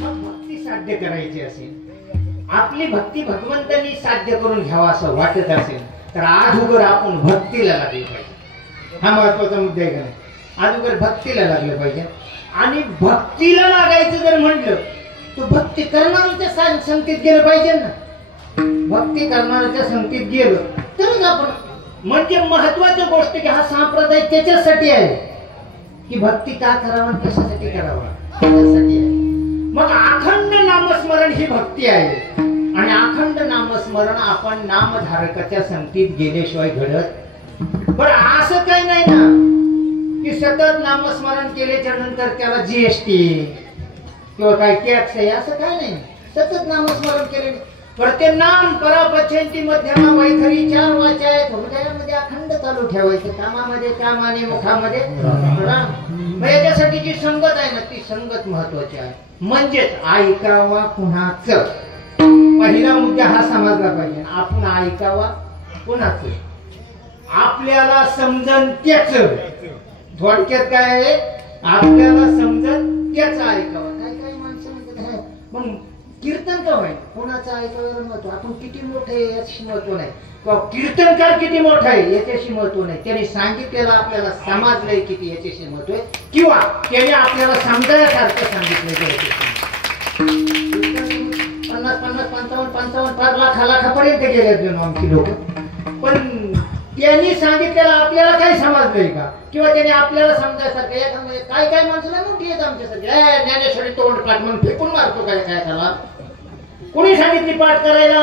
भक्ती साध्य करायची असेल आपली भक्ती भगवंतांनी साध्य करून घ्यावा असं वाटत असेल तर अगोदर आपण भक्तीला लागले पाहिजे. हा महत्वाचा मुद्दा आहे का नाही. अगोदर भक्तीला लागलं पाहिजे आणि भक्तीला लागायचं जर म्हटलं तर भक्ती करणाऱ्याच्या संगतीत गेलं पाहिजे ना. भक्ती करणाऱ्याच्या संगतीत गेलं तरच आपण म्हणजे महत्वाची गोष्ट की हा संप्रदाय त्याच्यासाठी आहे की भक्ती का करावा कशासाठी करावा त्याच्यासाठी आहे. मग अखंड नामस्मरण ही भक्ती आहे आणि अखंड नामस्मरण आपण नामधारकाच्या संगतीत गेल्याशिवाय घडत. बरं असं काही नाही ना की सतत नामस्मरण केल्याच्या नंतर त्याला जीएसटी किंवा काय टॅक्स आहे असं काय नाही. सतत नामस्मरण केले पर ते नाम परापचंती मध्यमा वैखरी चार वाचा आहेत. हृदयामध्ये अखंड चालू ठेवायचं. कामामध्ये कामाने मुखामध्ये राम. याच्यासाठी जी संगत आहे ना ती संगत महत्वाची आहे. म्हणजेच ऐकावा कुणाच. पहिला मुद्दा हा समजला पाहिजे. आपण ऐकावा कुणाच. आपल्याला समजन त्याच. थोडक्यात काय आहे आपल्याला समजन त्याच ऐकावा. काय काय माणसं म्हणतात मग कीर्तन का होईल कोणाचं ऐकायला महत्व. आपण किती मोठे आहे याची महत्व नाही किंवा कीर्तनकार किती मोठा आहे याच्याशी महत्व नाही. त्याने सांगितलेलं आपल्याला समजलंय किती याच्याशी महत्व आहे किंवा त्याने आपल्याला समजायसारखं सांगितलं. 50-55 5 लाखापर्यंत गेले आमची लोक. पण त्यांनी सांगितलेलं आपल्याला काही समजलंय का किंवा त्याने आपल्याला समजायसारखं एखाद्या काय काय माणसाला मोठी आहेत आमच्यासाठी. ज्ञानेश्वरी तोंड पाठ म्हणून फेकून मारतो काय काय त्याला. कोणी सांगितली पाठ करायला.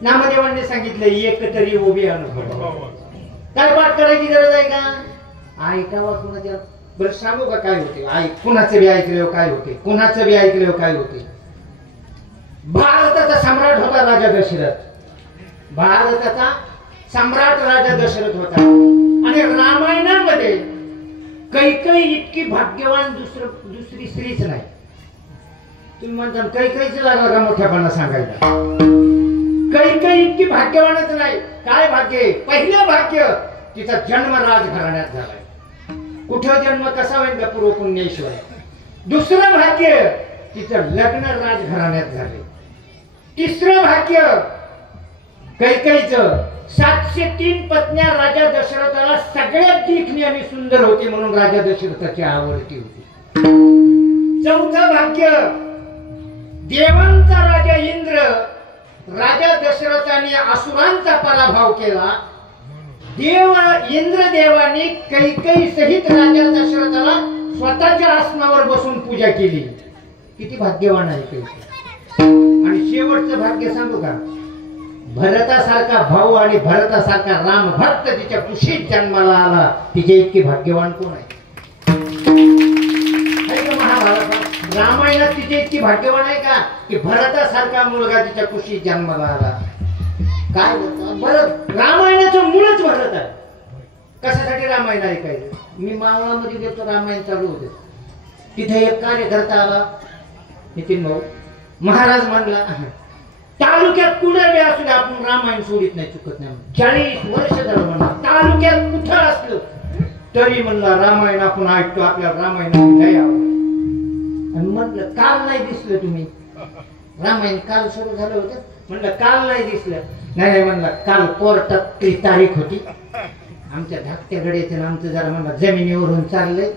नामदेवांनी सांगितलं एक तरी उभी अनुभव. काय पाठ करायची गरज आहे का. ऐकावा कुणाच्या. बरं सांगू का काय होते. कुणाचं बी ऐकलं काय होते. कुणाचं बी ऐकलं काय होते. भारताचा सम्राट होता राजा दशरथ. भारताचा सम्राट राजा दशरथ होता आणि रामायणामध्ये कैकई इतकी भाग्यवान दुसरी स्त्रीच नाही. तुम्ही म्हणता कैकईच लागला का मोठ्यापणा सांगायला? कैकई इतकी भाग्यवानच नाही. काय भाग्य? पहिलं भाग्य तिचा जन्म राजघराण्यात झालाय. कुठं जन्म कसा होईल का? पूर्व पुण्येश्वर. दुसरं भाग्य तिचं लग्न राजघराण्यात झाले. तिसरं भाग्य कैकईचं 703 पत्न्या राजा दशरथाला सगळ्यात देखणी आणि सुंदर होती म्हणून राजा दशरथाची आवडती होती. चौथं भाग्य देवांचा राजा इंद्र, राजा दशरथाने असुरांचा पराभव केला. इंद्रदेवाने कैकई सहित राजा दशरथाला स्वतःच्या आसनावर बसून पूजा केली. किती भाग्यवान आहे कैकई. आणि शेवटचं भाग्य सांगू का? भरतासारखा भाऊ आणि भरतासारखा राम भक्त तिच्या कुशीत जन्माला आला. तिचे इतकी भाग्यवान कोण आहे? महाभारतात रामायणात तिचे इतकी भाग्यवान आहे का की भरतासारखा मुलगा तिच्या कुशीत जन्माला आला? काय भरत? रामायणाचं मूळच भरत आहे. कशासाठी रामायण ऐकायचं? मी मावळामध्ये गेलो, रामायण चालू होते. तिथे एक कार्यकर्ता आला, नितीन भाऊ. महाराज म्हणला तालुक्यात कुठे बी असू दे आपण रामायण सोडित नाही, चुकत नाही. 40 वर्ष झालं म्हणला तालुक्यात कुठं असलं तरी म्हणला रामायण आपण ऐकतो, आपल्याला रामायण लय आवडतं. आणि म्हटलं काल नाही दिसलं तुम्ही? रामायण काल सुरू झालं होतं. म्हणलं काल नाही दिसलं. नाही म्हणलं काल कोर्टात ती तारीख होती. आमच्या धाकट्या गड्याचं आमचं जरा म्हणलं जमिनीवरून चाललंय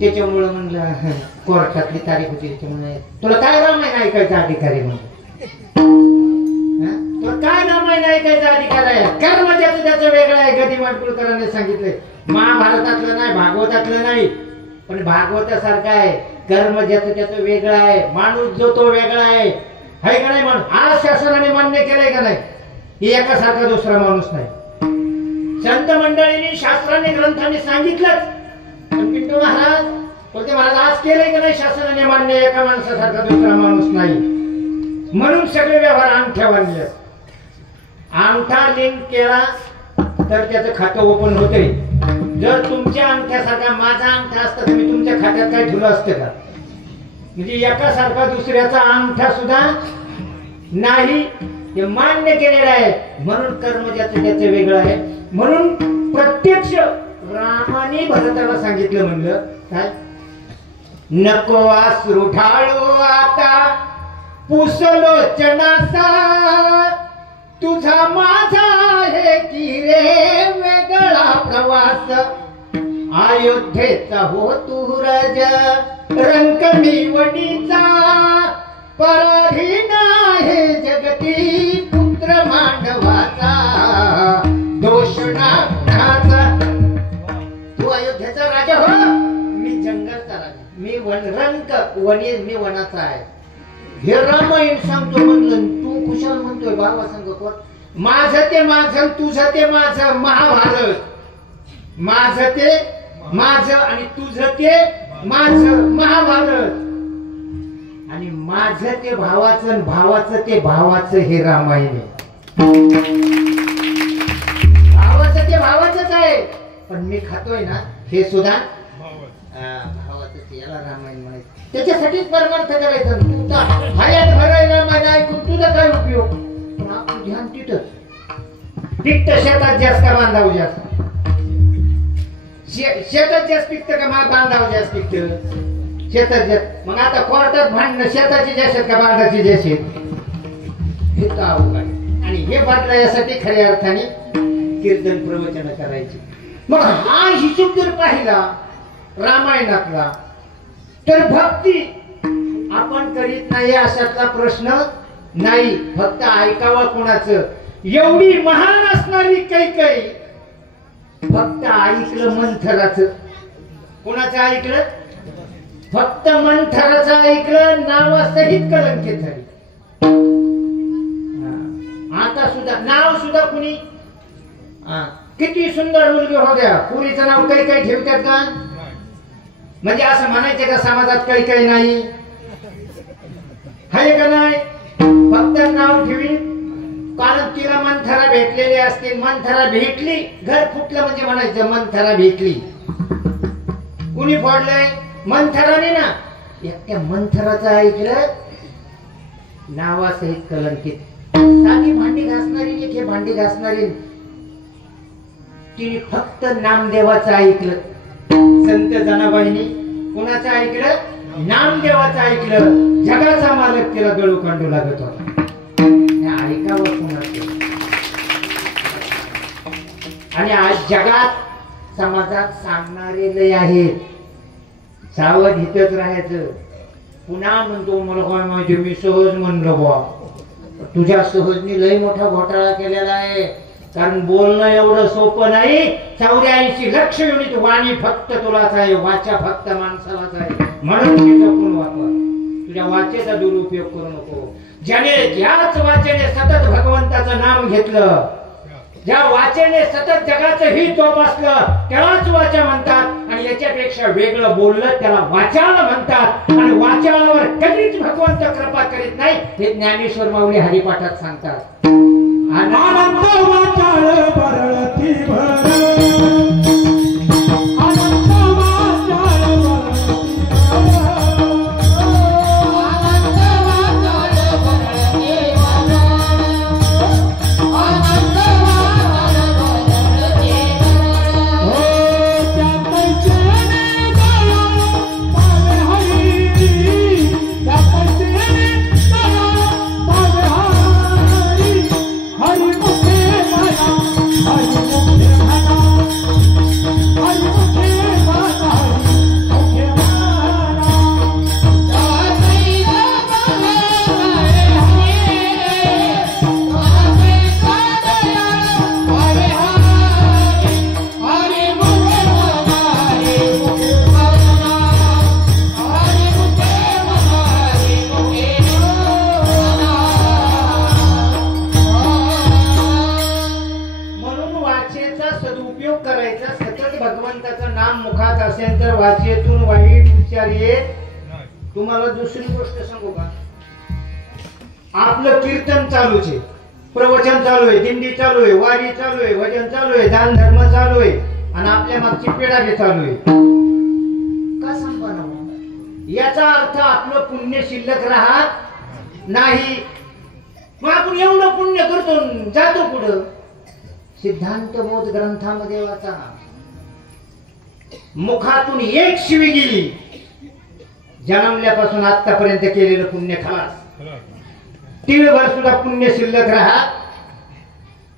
त्याच्यामुळं म्हणलं कोर्टातली तारीख होती त्याच्यामुळे. तुला काय रामायण ऐकायचा अधिकारी? म्हणलं तुला काय रामायण ऐकायचा अधिकार आहे? कर्म ज्याचं त्याचं वेगळं आहे. गदी माडगुळकरांनी सांगितलंय. महाभारतातलं नाही, भागवतातलं नाही, पण भागवतासारखं आहे. कर्म ज्याचं त्याचं वेगळं आहे. माणूस जो तो वेगळा आहे. हाय का नाही? म्हणून आज शासनाने मान्य केलंय का नाही? ही एकासारखा दुसरा माणूस नाही. संत मंडळींनी शास्त्राने ग्रंथांनी सांगितलंच. पण पिंटू महाराज बोलते महाराज आज केलंय का नाही शासनाने मान्य? एका माणसासारखा दुसरा माणूस नाही. म्हणून सगळे व्यवहार अंगठ्यावानी आहेत. अंगठा लिंक केला तर त्याचं खातं ओपन होते. जर तुमच्या अंगठ्यासारखा माझा अंगठा असता तर मी तुमच्या खात्यात काय ठेवलं असतं का? म्हणजे एकासारखा दुसऱ्याचा अंगठा सुद्धा नाही. हे मान्य केलेलं आहे. म्हणून कर्म ज्याचं त्याचं वेगळं आहे. म्हणून प्रत्यक्ष रामाने भरताला सांगितलं, म्हणलं काय नको अश्रू ढाळू आता पुसलोचनाचा, तुझा माझा आहे की रे वेगळा प्रवास. अयोध्येचा हो तू राजा रंकमी वडीचा, पराधीन आहे जगती पुत्र मांडवाचा. दोष नाचा तू अयोध्येचा राजा हो, मी जंगलचा राजा, मी वनी मी वनाचा आहे. हे रामायण सांगतो. म्हणलं तू कुशाल म्हणतोय बाबा सांग कोण? माझं ते माझं, तुझं ते माझं. महाभारत माझं ते माझं आणि तुझं ते माझं महाभारत. आणि माझं ते भावाचं आणि भावाचं ते भावाचं हे रामायण आहे. भावाचं ते भावाचंच आहे. पण मी खातोय ना हे सुद्धा भावाचं, याला रामायण म्हणायचं. त्याच्यासाठीच परमार्थ करायचं. तुझा हयात भरायला माझ्या ऐकून तुझा काय उपयोग? पण आपलं ध्यान तिथंच. पिकत शेतात जास्त का बांधावं जास्त? शेतात जास्त पिकतं का बांधावं जास्त पिकतं? शेतात जास्त. मग आता कोर्टात भांडणं शेताची जास्त का बांधाची जास्त? हे तर अवघड आहे. आणि हे बदलायसाठी खऱ्या अर्थाने कीर्तन प्रवचन करायची. मग हा हिशोब जर पाहिला रामायणातला तर भक्ती आपण करीत नाही अशातला प्रश्न नाही. फक्त ऐकावं कोणाचं? एवढी महान असणारी कैकई फक्त ऐकलं मंथराचं. कोणाचं ऐकलं? फक्त मंथराचं ऐकलं. नावासहित कलंकित झाली. आता सुद्धा नाव सुद्धा कुणी किती सुंदर मुलगी हो द्या, पुरीचं नाव कैकई ठेवतात का? म्हणजे असं म्हणायचं का समाजात कैकई नाही आहे का नाही? फक्त नाव ठेवी. कारण तिला मंथरा भेटलेली असते. मंथरा भेटली, घर फुटलं म्हणजे म्हणायचं मंथरा भेटली. कुणी फोडलंय? मंथराने ना. एकट्या मंथराचं ऐकलं, नावासहित कलंकित. साधी भांडी घासणारी एक हे भांडी घासणारी, तिने फक्त नामदेवाचं ऐकलं. संत जनाबाईंनी कुणाचं ऐकलं? नामदेवाचं ऐकलं. जगाचा मालक तिला गळू कांडू लागत होता. ऐकावं कुणाचं? आणि आज जगात समाजात सांगणारे लय आहेत. सावध इथंच राहायचं. पुन्हा म्हणतो मला काय माहिती, मी सहज म्हणलो बा. तुझ्या सहजनी लय मोठा घोटाळा केलेला आहे. कारण बोलणं एवढं सोपं नाही. 84 लक्ष युनिट वाणी फक्त तुलाच आहे, वाचा फक्त माणसालाच आहे. म्हणून ते जपून वापर. तुझ्या वाचेचा दुरुपयोग करू नको. ज्याने ज्याच वाचेने सतत भगवंताचं नाम घेतलं, ज्या वाचेने सतत जगाचं हित जोपासलं, त्यालाच वाचा म्हणतात. आणि याच्यापेक्षा वेगळं बोललं त्याला वाचाळ म्हणतात. आणि वाचाळावर कधीच भगवंत कृपा करीत नाही, हे ज्ञानेश्वर माऊली हरिपाठात सांगतात. आनंद वाचाळ भरती भर, आनंद वाचाळ वाचेतून वाईट विचार येत. तुम्हाला दुसरी गोष्ट सांगू का? आपलं कीर्तन चालूच आहे, प्रवचन चालू आहे, दिंडी चालू आहे, वारी चालू आहे, भजन चालू आहे, दान धर्म चालू आहे, आणि आपल्या मागची पिढा बी चालू आहे. का संपन्न? याचा अर्थ आपलं पुण्य शिल्लक राहत नाही. मग आपण एवढं पुण्य करतो, जातो कुठं? सिद्धांत बोध ग्रंथामध्ये वाचा, मुखातून एक शिवी गेली, जन्मल्यापासून आतापर्यंत केलेलं पुण्य खलास. तिळभर सुद्धा पुण्य शिल्लक राहत.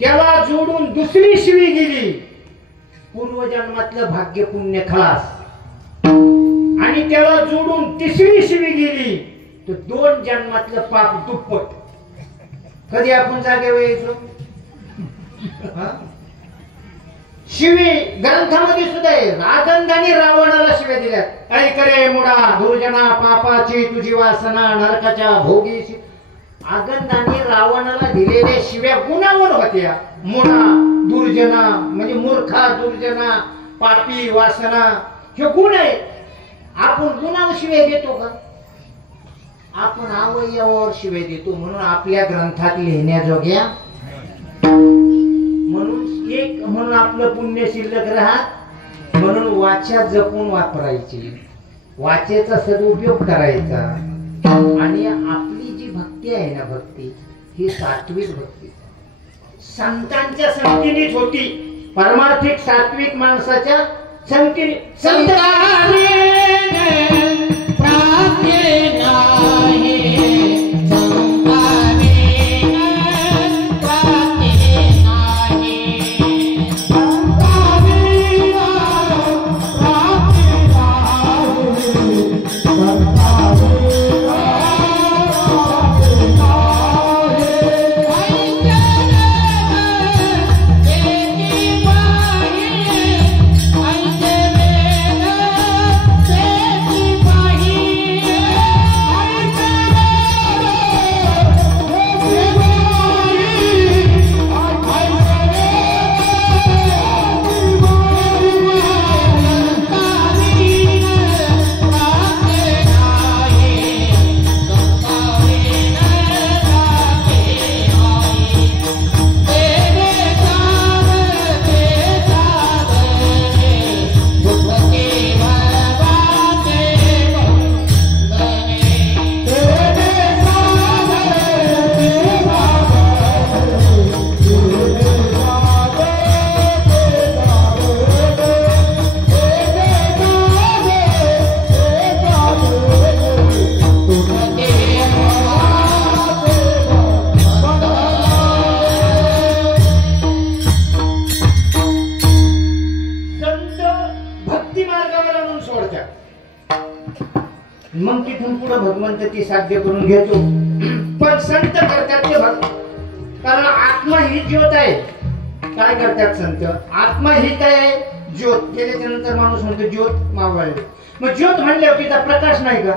त्याला जोडून दुसरी शिवी गेली, पूर्वजन्मातलं भाग्य पुण्य खलास. आणि त्याला जोडून तिसरी शिवी गेली, तर 2 जन्मातलं पाप दुप्पट. कधी आपण जागेवर यायचो? शिवी ग्रंथामध्ये सुद्धा आहे. आगंधाने रावणाला शिव्या दिल्यात. ऐक रे मुडा, दुर्जना पापाची तुझी वासना नरकाच्या भोगी. आगंधाने रावणाला दिलेल्या शिव्या गुणावर होत्या. मुडा, दुर्जना म्हणजे मूर्खा, दुर्जना, पापी, वासना, हे गुण आहे. आपण गुणावर शिव्या देतो का? आपण अवयवावर शिव्या देतो. म्हणून आपल्या ग्रंथात लिहिण्याजोग्या, म्हणून आपलं पुण्य शिल्लक राहत. म्हणून वाचा जपून वापरायची, वाचेचा सदुपयोग करायचा. आणि आपली जी भक्ती आहे ना, भक्ती ही सात्विक भक्ती संतांच्या संगतीनेच होती. परमार्थिक सात्विक माणसाच्या संगतीने. भगवंत ती साध्य करून घेतो. पण संत करतात ते भक्त, कारण आत्मा ही ज्योत आहे. काय करतात संत? आत्मा ही काय आहे? ज्योत. केल्याच्या नंतर माणूस म्हणतो ज्योत मावळली. मग ज्योत म्हणल्यावर तिचा प्रकाश नाही का?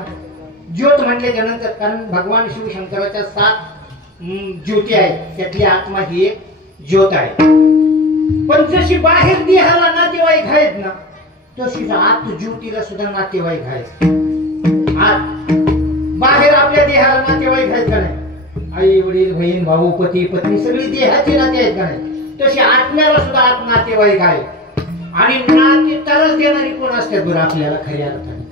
ज्योत म्हणल्याच्या नंतर, कारण भगवान शिवशंकराच्या 7 ज्योती आहेत, त्यातली आत्मा ही एक ज्योत आहे. पण जशी बाहेर देहाला नातेवाईक आहेत ना, तशीच आत ज्योतीला सुद्धा नातेवाईक आहेत. आत बाहेर आपल्या देहाला नातेवाईक आहेत का नाही? आई वडील बहीण भाऊ पती पत्नी सगळी देहाची नाते आहेत का नाही? तशी आत्म्याला सुद्धा आत नातेवाईक आहे. आणि नाते तरच देणारी कोण असतात बरं आपल्याला खऱ्या अर्थाने?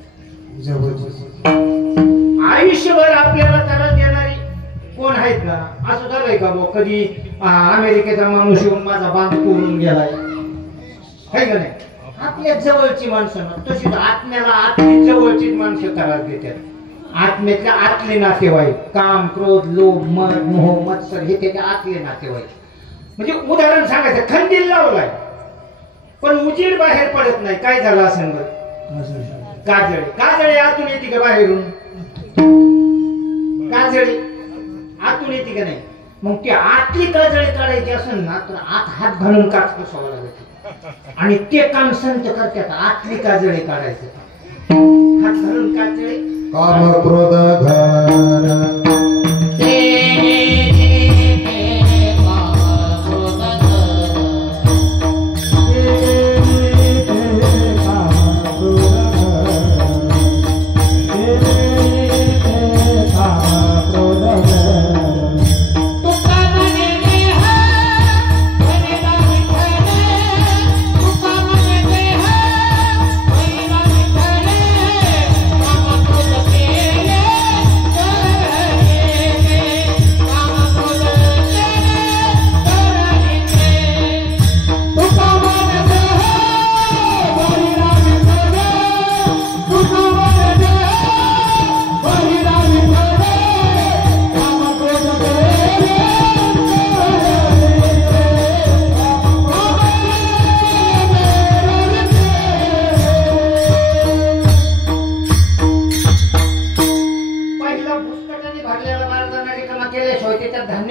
आयुष्यभर आपल्याला तरच देणारी कोण आहेत का? असं झालंय का? कधी अमेरिकेचा माणूस येऊन माझा बांध तोडून गेलाय है का नाही? आपल्या जवळची माणसं तशीच आत्म्याला आतली जवळची माणसं त्रास देतात. आत्म्यातल्या आतले नातेवाईक, काम क्रोध लोभ मद मोह मत्सर हे त्याच्या आतले नातेवाईक. म्हणजे उदाहरण सांगायचं, खंदील लावलाय पण उजेड बाहेर पडत नाही. काय झालं असं बरं? काजळे. काजळे आतून येते का बाहेरून? काजळे आतून येते का नाही? मग ती आतली काजळे काढायची असेल ना तर आत हात घालून काच पुसावा लागते. आणि ते काम संत करतात, आतली काजळे काढायचं. हात घालून काजळे काम क्रोध घर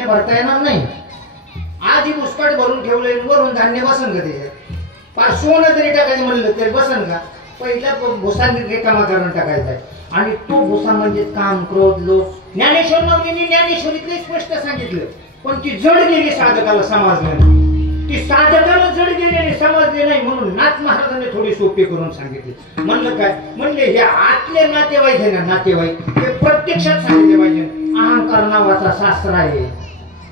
भरता येणार नाही. आधी मुस्कट भरून ठेवले, वरून धान्य बसन का त्याच्यात? पार सोनं जरी टाकायचं म्हणलं तरी बसन का? पहिला भुसा रिकामा करून टाकायचा आहे. आणि तो भुसा म्हणजे काम क्रोध लोभ. ज्ञानेश्वर माऊलींनी ज्ञानेश्वरीतले स्पष्ट सांगितलं, पण ती जड गेली साधकाला समजलं नाही. ती साधकाला जड गेलेली समजली नाही, म्हणून नाथ महाराजांनी थोडी सोपी करून सांगितली. म्हणलं काय? म्हणले हे आतले नातेवाईक आहे ना, नातेवाईक हे प्रत्यक्षात सांगितले पाहिजे. अहंकार नावाचा शास्त्र आहे,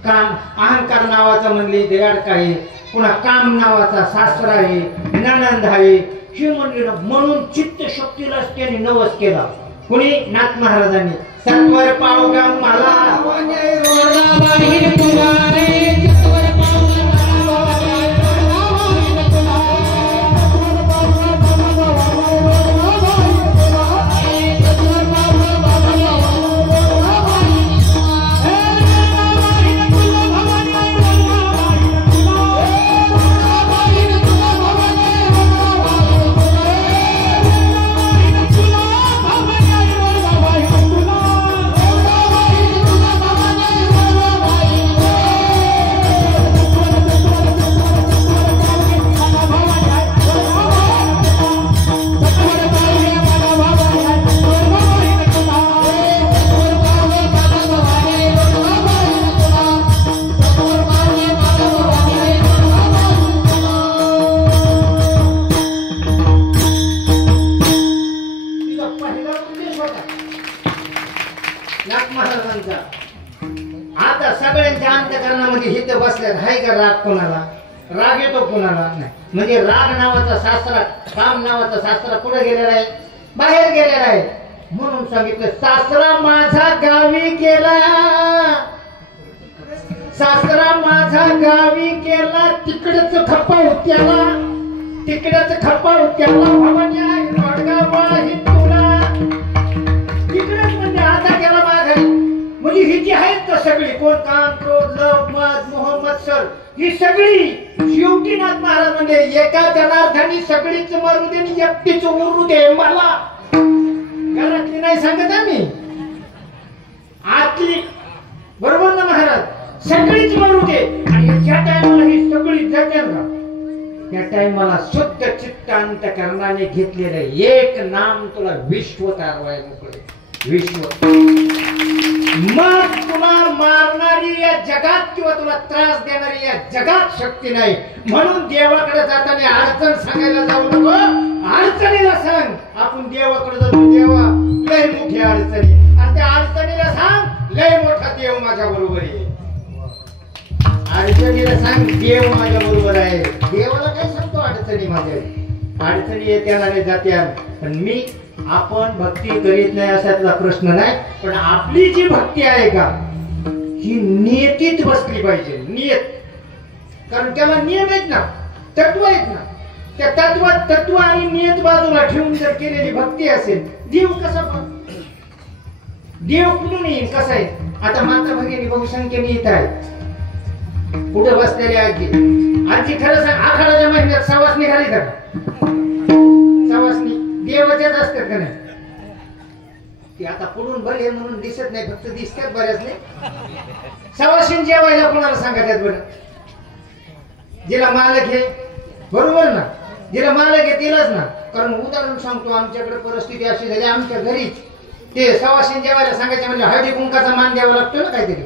काम अहंकार नावाचा म्हणले देवाडका आहे, पुन्हा काम नावाचा शास्त्र आहे, ननंद आहे. हे म्हणले म्हणून चित्त शक्तीलाच त्यांनी नवस केला. कुणी? नाथ महाराजांनी. सत्वर पावगा मला राग येतो कोणाला नाही. म्हणजे राग नावाचा शास्त्र, काम नावाचा शास्त्र कुठे गेलेला आहे? बाहेर गेलेला आहे. म्हणून सांगितलं शास्त्रा माझा गावी गेला, शास्त्रा माझा गावी गेला, तिकडच खप्पा होत्याला, तिकडच खप्पा होत्याला भवानी रोडगाव तुला तिकडेच म्हणजे आता गेला माघारी. म्हणजे ही जी आहेत तर सगळी कोण काम क्रोध लोभ मद मोह मत्सर ही सगळी शेवटी नाथ महाराज म्हणजे एका जनार्दनी सगळीच मरू दे, एकटीच उरू दे मला. घरातली नाही सांगत आम्ही, आतली, बरोबर ना महाराज, सगळीच मरू दे, आणि ज्या टायमाला ही सगळी जाते ना त्या टायमाला शुद्ध चित्त अंतःकरणाने घेतलेलं एक नाम तुला विश्व तारवाय मोकळे, विश्व. मग तुला मारणारी या जगात किंवा तुला त्रास देणारी या जगात शक्ती नाही. म्हणून देवाकडे जाताना अडचण सांगायला जाऊ नको, अडचणीला सांग. आपण देवाकडे जातो, देवा लय मोठी अडचणी, आणि त्या अडचणीला सांग लय मोठा देव माझ्या बरोबर आहे. अडचणीला सांग देव माझ्या बरोबर आहे. देवाला काय सांगतो अडचणी माझ्या, अडचणी येत्या जात्या. पण मी आपण भक्ती करीत नाही असा त्याचा प्रश्न नाही, पण आपली जी भक्ती आहे का ही नियतीत बसली पाहिजे, नियत. कारण त्याला नियम आहेत ना, तत्व आहेत ना. त्या तत्वात तत्व आणि नियत बाजूला ठेवून जर केलेली भक्ती असेल, देव कसा पण देव कुठून येईल, कसा आहे. आता माता भगिनी बहुसंख्येने येत आहे, पुढे बसलेली आजी. आजी खरं सांग, आखाड्याच्या महिन्यात सवासणी घाली का? सवासणी देवाच्याच असतात का नाही? ती आता पुढून भले म्हणून दिसत नाही, फक्त दिसतात बऱ्याच नाही. सवासणी जेवायला कोणाला सांगतात बरं? जिला मालक आहे, बरोबर ना, जिला मालक आहे तिलाच ना. कारण उदाहरण सांगतो, आमच्याकडे परिस्थिती अशी झाली, आमच्या घरीच ते सवासणी जेवायला सांगायचे म्हणजे हळदी कुंकाचा मान द्यावा लागतो ना काहीतरी.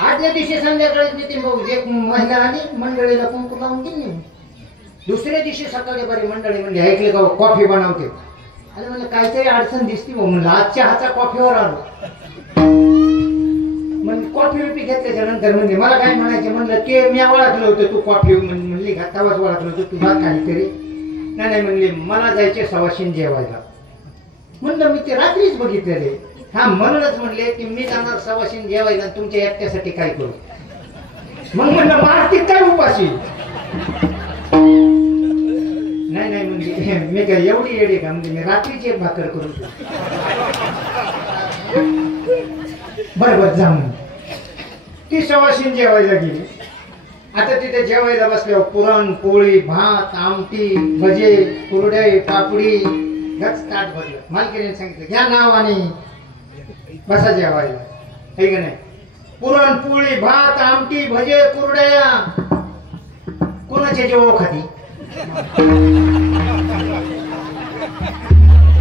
आदल्या दिवशी संध्याकाळी नितीन भाऊ एक महिला आणि मंडळीला कुंकू लावून गेली. दुसऱ्या दिवशी सकाळी बरी मंडळी म्हणजे ऐकले का कॉफी बनवते. अरे म्हणलं काहीतरी अडचण दिसती भाऊ, म्हणलं आजच्या हाचा कॉफीवर आलो. म्हणजे कॉफी विपी घेतल्याच्या नंतर म्हणजे मला काय म्हणायचे, म्हणलं ते मी ओळखलं होतं तू कॉफी म्हणली का, तवाच ओळखलं होतं तुला काहीतरी. नाही म्हणले मला जायचे सवाशीन जेवायला. म्हणलं मी ते रात्रीच बघितलेले. हा म्हणूनच म्हणले की मी जाणार सवाशीन जेवायला, तुमच्या एकट्यासाठी काय करू. मग म्हणलं मारती काय उपाशी. नाही म्हणजे मी काय एवढी येडे का, म्हणजे मी रात्रीची एक भाकर करू शकतो. बरोबर जा म्हणून ती सवाशीन जेवायला गेली. आता तिथे जेवायला बसल्यावर पुरण पोळी भात आमटी भजे कुरडे पापडी गच ताट भरलं. मालकीने सांगितलं घ्या नाव आणि बसा जेवायला, हे का नाही. पुरण पोळी भात आमटी भजे कुरड्या. कोणाचे जेवो खाती,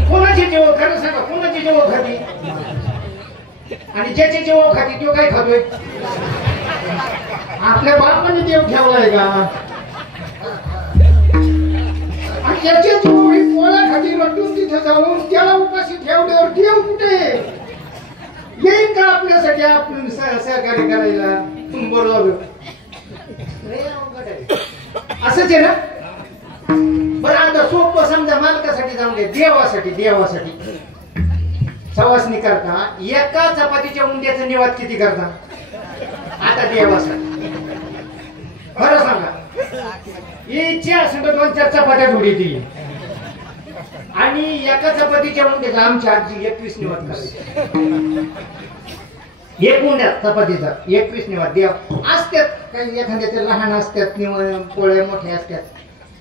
कोणाचे जेवो, खरं सांगा कोणाचे जेवो खाती. आणि ज्याचे जेवो खाती तो काय खातोय? आपल्या बापाने देव ठेवलाय का? आणि ज्याचे जेवो ही पोळ्या खाती रटून तिथे जाऊन त्याला उपाशी ठेवल्यावर देव कुठे येईल का आपल्यासाठी आपण सहकार्य करायला? बरोबर असंच आहे ना. बरं आता सोपं समजा, मालकासाठी जाऊन दे, देवासाठी. देवासाठी सवासणी करता एका चपातीच्या उंड्याचा निवाद किती करता? आता देवासाठी खरं सांगा, इच्छा सांगा 2-4 चपात्या जोडी ती, आणि एका चपातीच्या उंड्याचा आमच्या आजी 21 निवाद करायची. एक उंड्या चपातीचा 21 निवाद देव असतात. काही एखाद्याचे लहान असतात, पोळ्या मोठ्या असतात.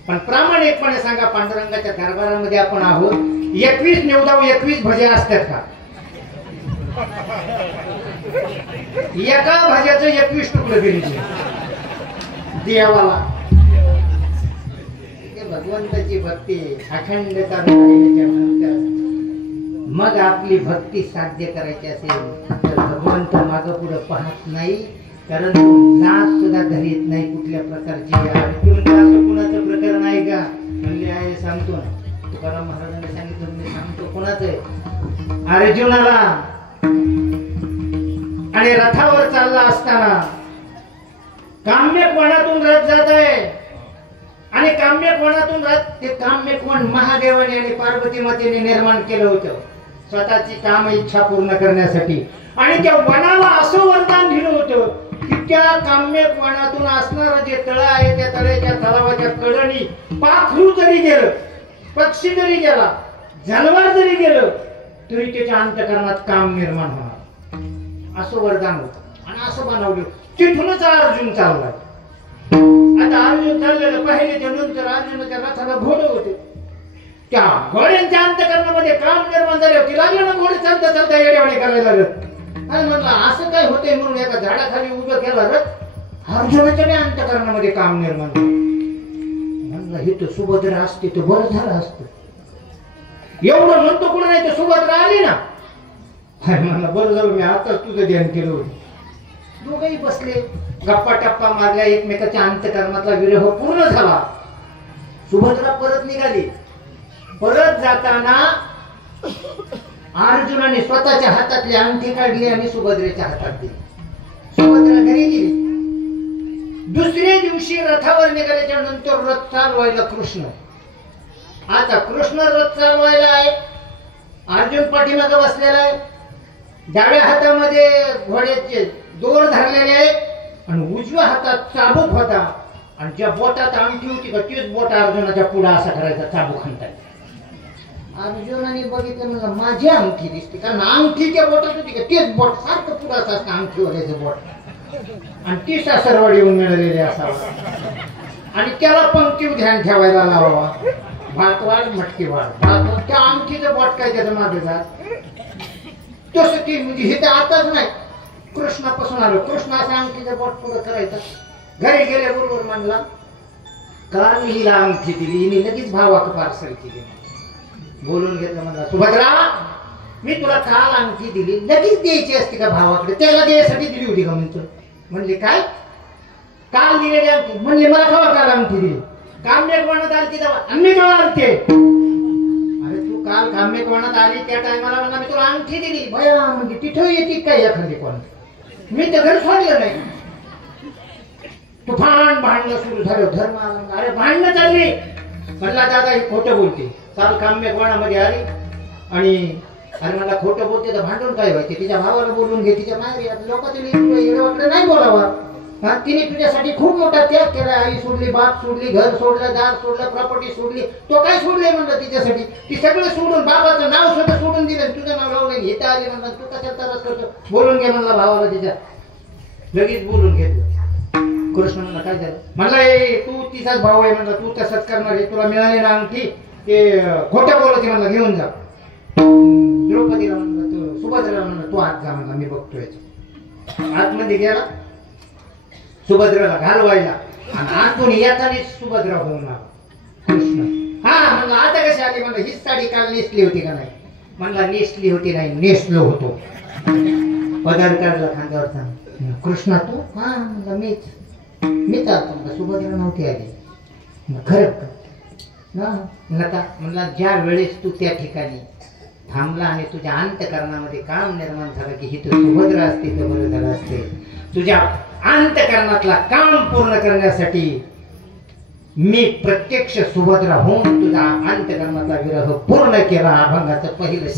पण प्रामाणिकपणे सांगा, पांडुरंगाच्या दरबारामध्ये आपण आहोत, 21 निवदाव 21 भज्या असतात का? एका भज्याचं 21 तुकडं दिली देवाला. भगवंताची भक्ती अखंडता नंतर मग आपली भक्ती साध्य करायची असेल तर भगवंत मागं पुढं पाहत नाही. कारण तो लाच सुद्धा धरीत नाही कुठल्या प्रकारची. असं कुणाचं प्रकरण आहे का? म्हणले आहे, सांगतो ना. तुकाराम महाराजांनी सांगितलं, मी सांगतो कुणाचं आहे. अर्जुनाला आणि रथावर चालला असताना काम्य कोणातून रथ जात आहे, आणि काम्य कोणातून रथ, ते काम्य कोण महादेवाने आणि पार्वती मातेने निर्माण केलं होतं स्वतःची काम इच्छा पूर्ण करण्यासाठी. आणि त्या वनाला असं वरदान दिलं होतं की त्या काम्य वनातून असणारं जे तळ आहे, त्या तळ्याच्या तलावाच्या कडणी पाखरू जरी गेलं, पक्षी जरी गेला, जनावर जरी गेलं, तरी त्याच्या अंतःकरणात काम निर्माण होणार, असं वरदान होतं. आणि असं बनवलं. तिथूनच अर्जुन चालला. आता अर्जुन चाललेलं पाहिल्याच्या नंतर अर्जुनाच्या रथाला घोडे होते. त्या घोड्यांच्या अंतःकरणामध्ये काम निर्माण झाले होते. लागलं ना घोडे चालता चालता येडेवाडे करायला लागत. आणि म्हणलं असं काय होतंय म्हणून एका झाडाखाली उभं केलं रथ अर्जुनाच्या बी अंतकरणामध्ये काम निर्माण झालं. म्हणलं हे तर सुभद्रा असते तर बरं झालं असतं. एवढं म्हणतो कुठं नाही तर सुभद्रा आली ना. म्हणलं बरं झालं मी आता तुझं ध्यान केलं होतं. दोघंही बसले गप्पा टप्पा मारल्या एकमेकाच्या अंतकरणातला विरह पूर्ण झाला. सुभद्रा परत निघाली. परत जाताना अर्जुनाने स्वतःच्या हातातली अंगठी काढली आणि सुभद्रेच्या हातात दिली. सुभद्रा घरी गेली. दुसऱ्या दिवशी रथावर निघाल्याच्या नंतर रथ चालवायला कृष्ण. आता कृष्ण रथ चालवायला आहे. अर्जुन पाठीमागे बसलेला आहे. डाव्या हातामध्ये घोड्याचे दोर धरलेले आहेत आणि उजव्या हातात चाबूक होता आणि ज्या बोटात अंगठी होती का तेच बोट अर्जुनाच्या पुढे असा करायचा चाबूक हाणताय. अर्जुनाने बघितलं म्हणलं माझी अंगठी दिसते कारण अंगठीच्या बोटात होती का तेच बोट सारखं पुढे असं अंगठीवाल्याचं बोट आणि ती सासरवाडी येऊन मिळालेली असावा आणि त्याला पंक्तीव ध्यान ठेवायला लावावा. भात वाढ मटकी वाढ भात त्या अंगठीचं बोट काय त्याचं मागे जात तसं ती म्हणजे हे तर आताच नाही कृष्णापासून आलो. कृष्ण असं अंगठीचं बोट पुढं करायचं. घरी गेल्याबरोबर म्हणला काल हिला अंगठी दिली हिने लगेच भावाक पार्सल केली. बोलून घेतलं म्हणला सुभद्रा मी तुला काल अंगठी दिली लगेच द्यायची असते का भावाकडे त्याला द्यायसाठी दिली होती का म्हणतो. म्हणले काय काल दिलेली अंगठी. म्हणले मला केव्हा काल अंगठी दिली. काम्यकवनात आली तेव्हा आम्ही केव्हा आलते. अरे तू काल काम्यकवनात आली त्या टायमाला म्हणला मी तुला अंगठी दिली. भया म्हणजे तिथं येते काय एखादी कोण मी तर घर सोडलं नाही. तुफान भांडणं सुरू झालं. धर्म अरे भांडणं चालली. म्हणला दादा ही खोटं बोलते. काल काम्यकवनामध्ये आली आणि अरे मला खोटं बोलते तर भांडून काय व्हायचे. तिच्या भावाला बोलून घे. तिच्या माहेरी लोकांकडे नाही बोलावा. तिने तुझ्यासाठी खूप मोठा त्याग केला. आई सोडली बाप सोडली घर सोडलं दार सोडलं प्रॉपर्टी सोडली. तो काय सोडलंय म्हणलं तिच्यासाठी. ती सगळं सोडून बाबाचं नाव सुद्धा सोडून दिलं तुझं नाव लावलं घेता आली म्हणलं तू कशा त्रास करतो. बोलून घे म्हणला भावाला तिच्या. लगेच बोलून घेतलं. कृष्ण म्हणला काय झालं. म्हणला तू तिचाच भाऊ आहे म्हणला तू तसंच करणार आहे. तुला मिळाली ना अंगठी ते खोटं बोलते म्हणला घेऊन जा. द्रौपदीला म्हणलं तू सुभद्राला म्हणलं तू आत जा म्हणला मी बघतोय. आतमध्ये गेला सुभद्राला घालवायला आणि आतून येताना सुभद्रा होऊन आला कृष्ण. हा म्हणलं आता कशी आली म्हणलं हीच साडी काल नेसली होती का नाही. म्हणला नेसली होती नाही नेसलो होतो. पदार काढला खांद्यावरचा. कृष्णा तू हा म्हणलं मीच आलतो म्हणलं सुभद्रा नव्हती आली. खरं नका म्हणला ज्या वेळेस तू त्या ठिकाणी थांबला आणि तुझ्या अंतकरणामध्ये काम निर्माण झालं की ही तू सुभद्रा असते तर बरं झालं असते. तुझ्या अंतकरणातला काम पूर्ण करण्यासाठी मी प्रत्यक्ष सुभद्रा होऊन तुझा अंतकरणातला विरह पूर्ण केला. अभंगाचं पहिलं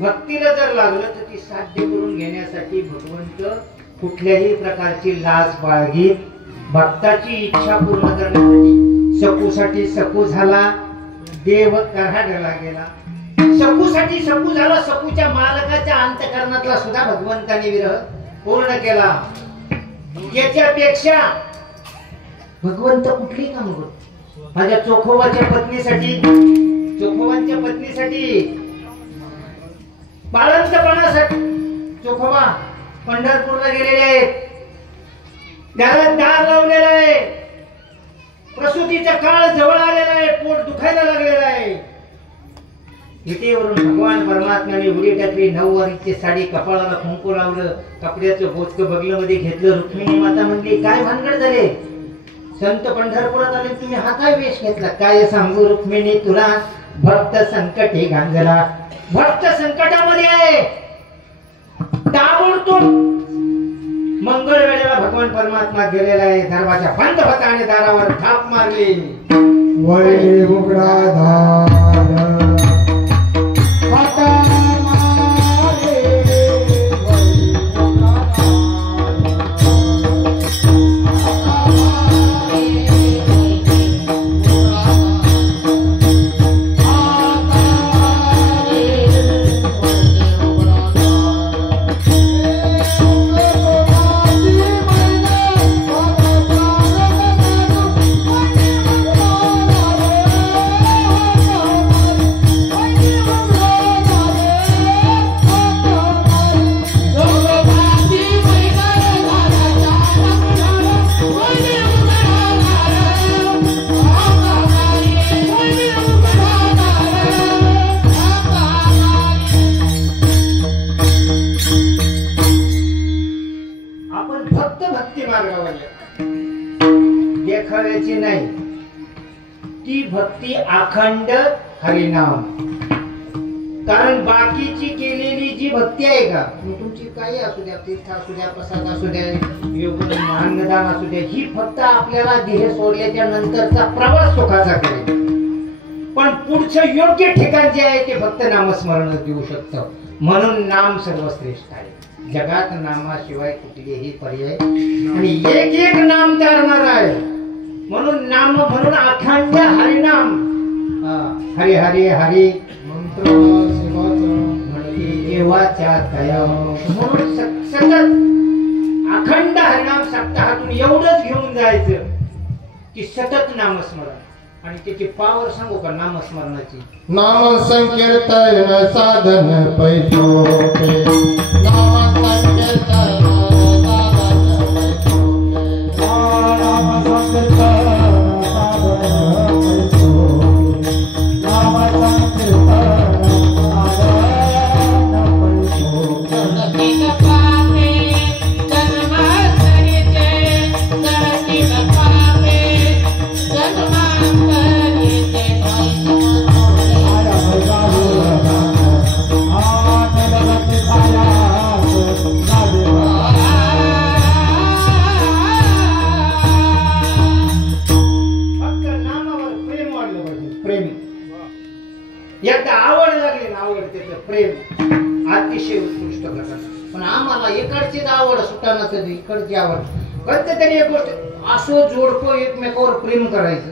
भक्तीला जर लागलं तर ती साध्य करून घेण्यासाठी भगवंत कुठल्याही प्रकारची लाज बाळगीत भक्ताची इच्छा पूर्ण करण्यासाठी सकूसाठी सकू झाला, देव कराडला गेला. सकूसाठी सकू झाला, सकूच्या मालकाच्या अंतःकरणातला सुद्धा भगवंताने विरह पूर्ण केला. याच्यापेक्षा भगवंत कुठली काम करतो? माझ्या चोखोबाच्या पत्नीसाठी बाळंतपणासाठी चोखोबा पंढरपूरला गेलेले आहेत. त्याला दार लावलेला आहे. प्रसूतीचा काळ जवळ आलेला आहे. पोट दुखायला लागलेला आहे. इथेवरून भगवान परमात्म्याने उडी टाकली. 9 वारीची साडी, कपाळाला कुंकू लावलं, कपड्याचं बोचकं बगलं मध्ये घेतलं. रुक्मिणी माता म्हणली, काय भानगड झाले? संत पंढरपुरात आले, तुम्ही हा काय वेश घेतला? काय सांगू रुक्मिणी तुला? भक्त संकटे गांजला. भक्त संकटामध्ये आहे. ताबडतोब मंगळ वेळेला भगवान परमात्मा गेलेला आहे. दरवाजा बंद होता आणि दारावर थाप मारली. वै उघडा धार हाता मारे, वै उघडा देखाव्याची नाही, ती भक्ती अखंड हरिनाम. कारण बाकीची केलेली जी भक्ती आहे का, तुमची काही असू द्या, तीर्थ असू द्या, प्रसाद असू द्या, अन्नदान असू द्या, ही फक्त आपल्याला देह सोडल्याच्या नंतरचा प्रवास सुखाचा करेल. पण पुढचं योग्य ठिकाण जे आहे ते फक्त नामस्मरण देऊ शकतं. म्हणून नाम सर्वश्रेष्ठ आहे. जगात नामाशिवाय कुठलेही पर्याय आणि एक नाम तारणार आहे. म्हणून नाम, म्हणून अखंड हरिनाम. हरी हरी हरी मंत्र देवाच्या दया. म्हणून सतत अखंड हरिनाम सप्ताहातून एवढंच घेऊन जायचं की सतत नामस्मरण. आणि त्याची पावर सांगू का नामस्मरणाची? नाम संकीर्तन साधन पैसोपे, नाम संकीर्तन साधन पैसोपे, नाम संकीर्तन साधन पैसोपे, नाम संकीर्तन साधन पैसोपे. एकदा आवड लागली ना, आवड त्याचं प्रेम अतिशय उत्कृष्ट प्रकार. पण आम्हाला इकडचीच आवड सुटानाच, इकडची आवड. फक्त तरी एक गोष्ट, असं जोडपं एकमेकावर प्रेम करायचं.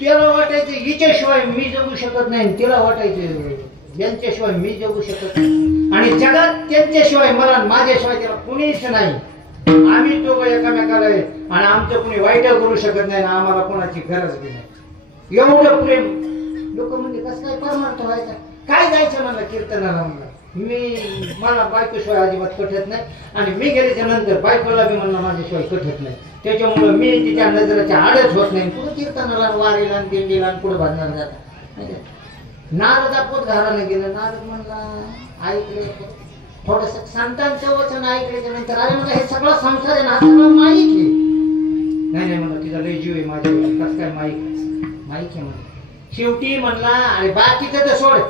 त्याला वाटायचं हिच्याशिवाय मी जगू शकत नाही, तिला वाटायचं यांच्याशिवाय मी जगू शकत नाही, आणि जगात त्यांच्याशिवाय मला, माझ्याशिवाय त्याला कुणीच नाही. आम्ही दोघं एकामेकाला आहे आणि आमचं कुणी वाईट करू शकत नाही, आम्हाला कोणाची गरज बी नाही. एवढं प्रेम. लोक म्हणजे कसं काय परमार्थ व्हायचा, काय जायचं मला कीर्तनाला. मला बायकोशिवाय अजिबात कठत नाही, आणि मी गेल्याच्या नंतर बायकोला बी म्हणलं माझ्याशिवाय कठत नाही. त्याच्यामुळं मी तिच्या नजरेच्या आडच होत नाही. कुठं कीर्तनाला, वारीला, दिंडीला कुठं भाजणार जाता. नारद आपोत घराला गेलं. नारद म्हणला ऐकले थोडस संतांचं वचन ऐकल्याच्या नंतर, अरे मला हे सगळं संसार आहे ना, हा सगळं माईक आहे. नाही म्हणलं तिचा लय जीव आहे माझ्या, कसं काय माईक आहे म्हणलं. शेवटी म्हणला, अरे बाकीचं तर सोड,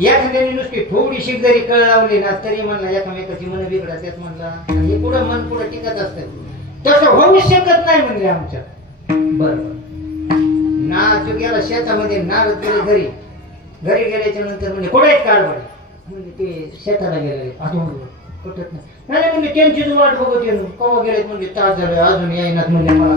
एखाद्याने नुसती थोडीशी जरी कळ लावली ना तरी म्हणला एकामेकाची मन बिघडत त्यात म्हणला. हे पुढं मन पुढं टिकत असतं, तसं होऊ शकत नाही म्हणले आमच्या. बरोबर. नाच गेला शेतामध्ये, नारद गेले घरी. घरी गेल्याच्या नंतर म्हणजे कुठे आहेत कारभारी म्हणजे ते शेताला गेले अजून कुठत नाही म्हणजे त्यांचीच वाट बघत येऊन कवा गेलेत म्हणजे तास झाले अजून येईनात म्हणजे मला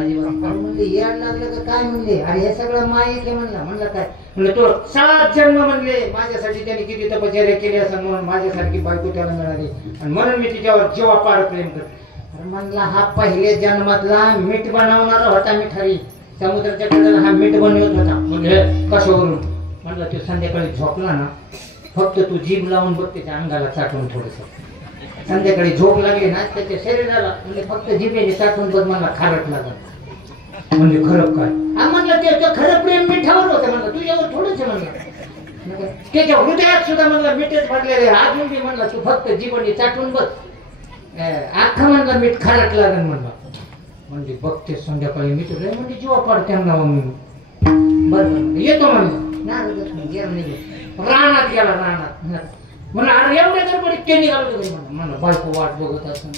अजिबात म्हणले याड लागलं का काय म्हणले अरे हे सगळं माहिती म्हणलं काय म्हणलं तो 7 जन्म म्हणले माझ्यासाठी त्यांनी किती तपश्चर्या केली असं म्हणून माझ्यासारखी बायको त्याला मिळाली आणि म्हणून मी तिच्यावर जीवापाड प्रेम करतो म्हणला हा पहिले जन्मातला मीठ बनवणारा होता मिठाई समुद्राच्या कडेला हा मीठ बनवत होता म्हणजे कशावरून म्हणलं तो संध्याकाळी झोपला ना फक्त तू जीभ लावून बघ त्याच्या अंगाला चाटून थोडस संध्याकाळी झोप लागली ना त्याच्या शरीराला म्हणजे फक्त जिभेने चाटून बघ मला खारट लागत म्हणजे खरं काय हा म्हणलं त्याचं खरं प्रेम मिठावर होतं म्हणलं तुझ्यावर थोडंच म्हणलं त्याच्या हृदयात सुद्धा म्हणलं मीठच भरलेले अजून बी म्हणलं तू फक्त जीभने चाटून बघ अख्खा म्हणलं मीठ खारट लागेल म्हणलं म्हणजे बघते संध्याकाळी मीठ म्हणजे जीवा पाडते बरं येतो म्हणलं रानात गेला रानात म्हणलं अरे एवढ्या गडबडीत ते निघालो म्हणलं बायको वाट बघत असं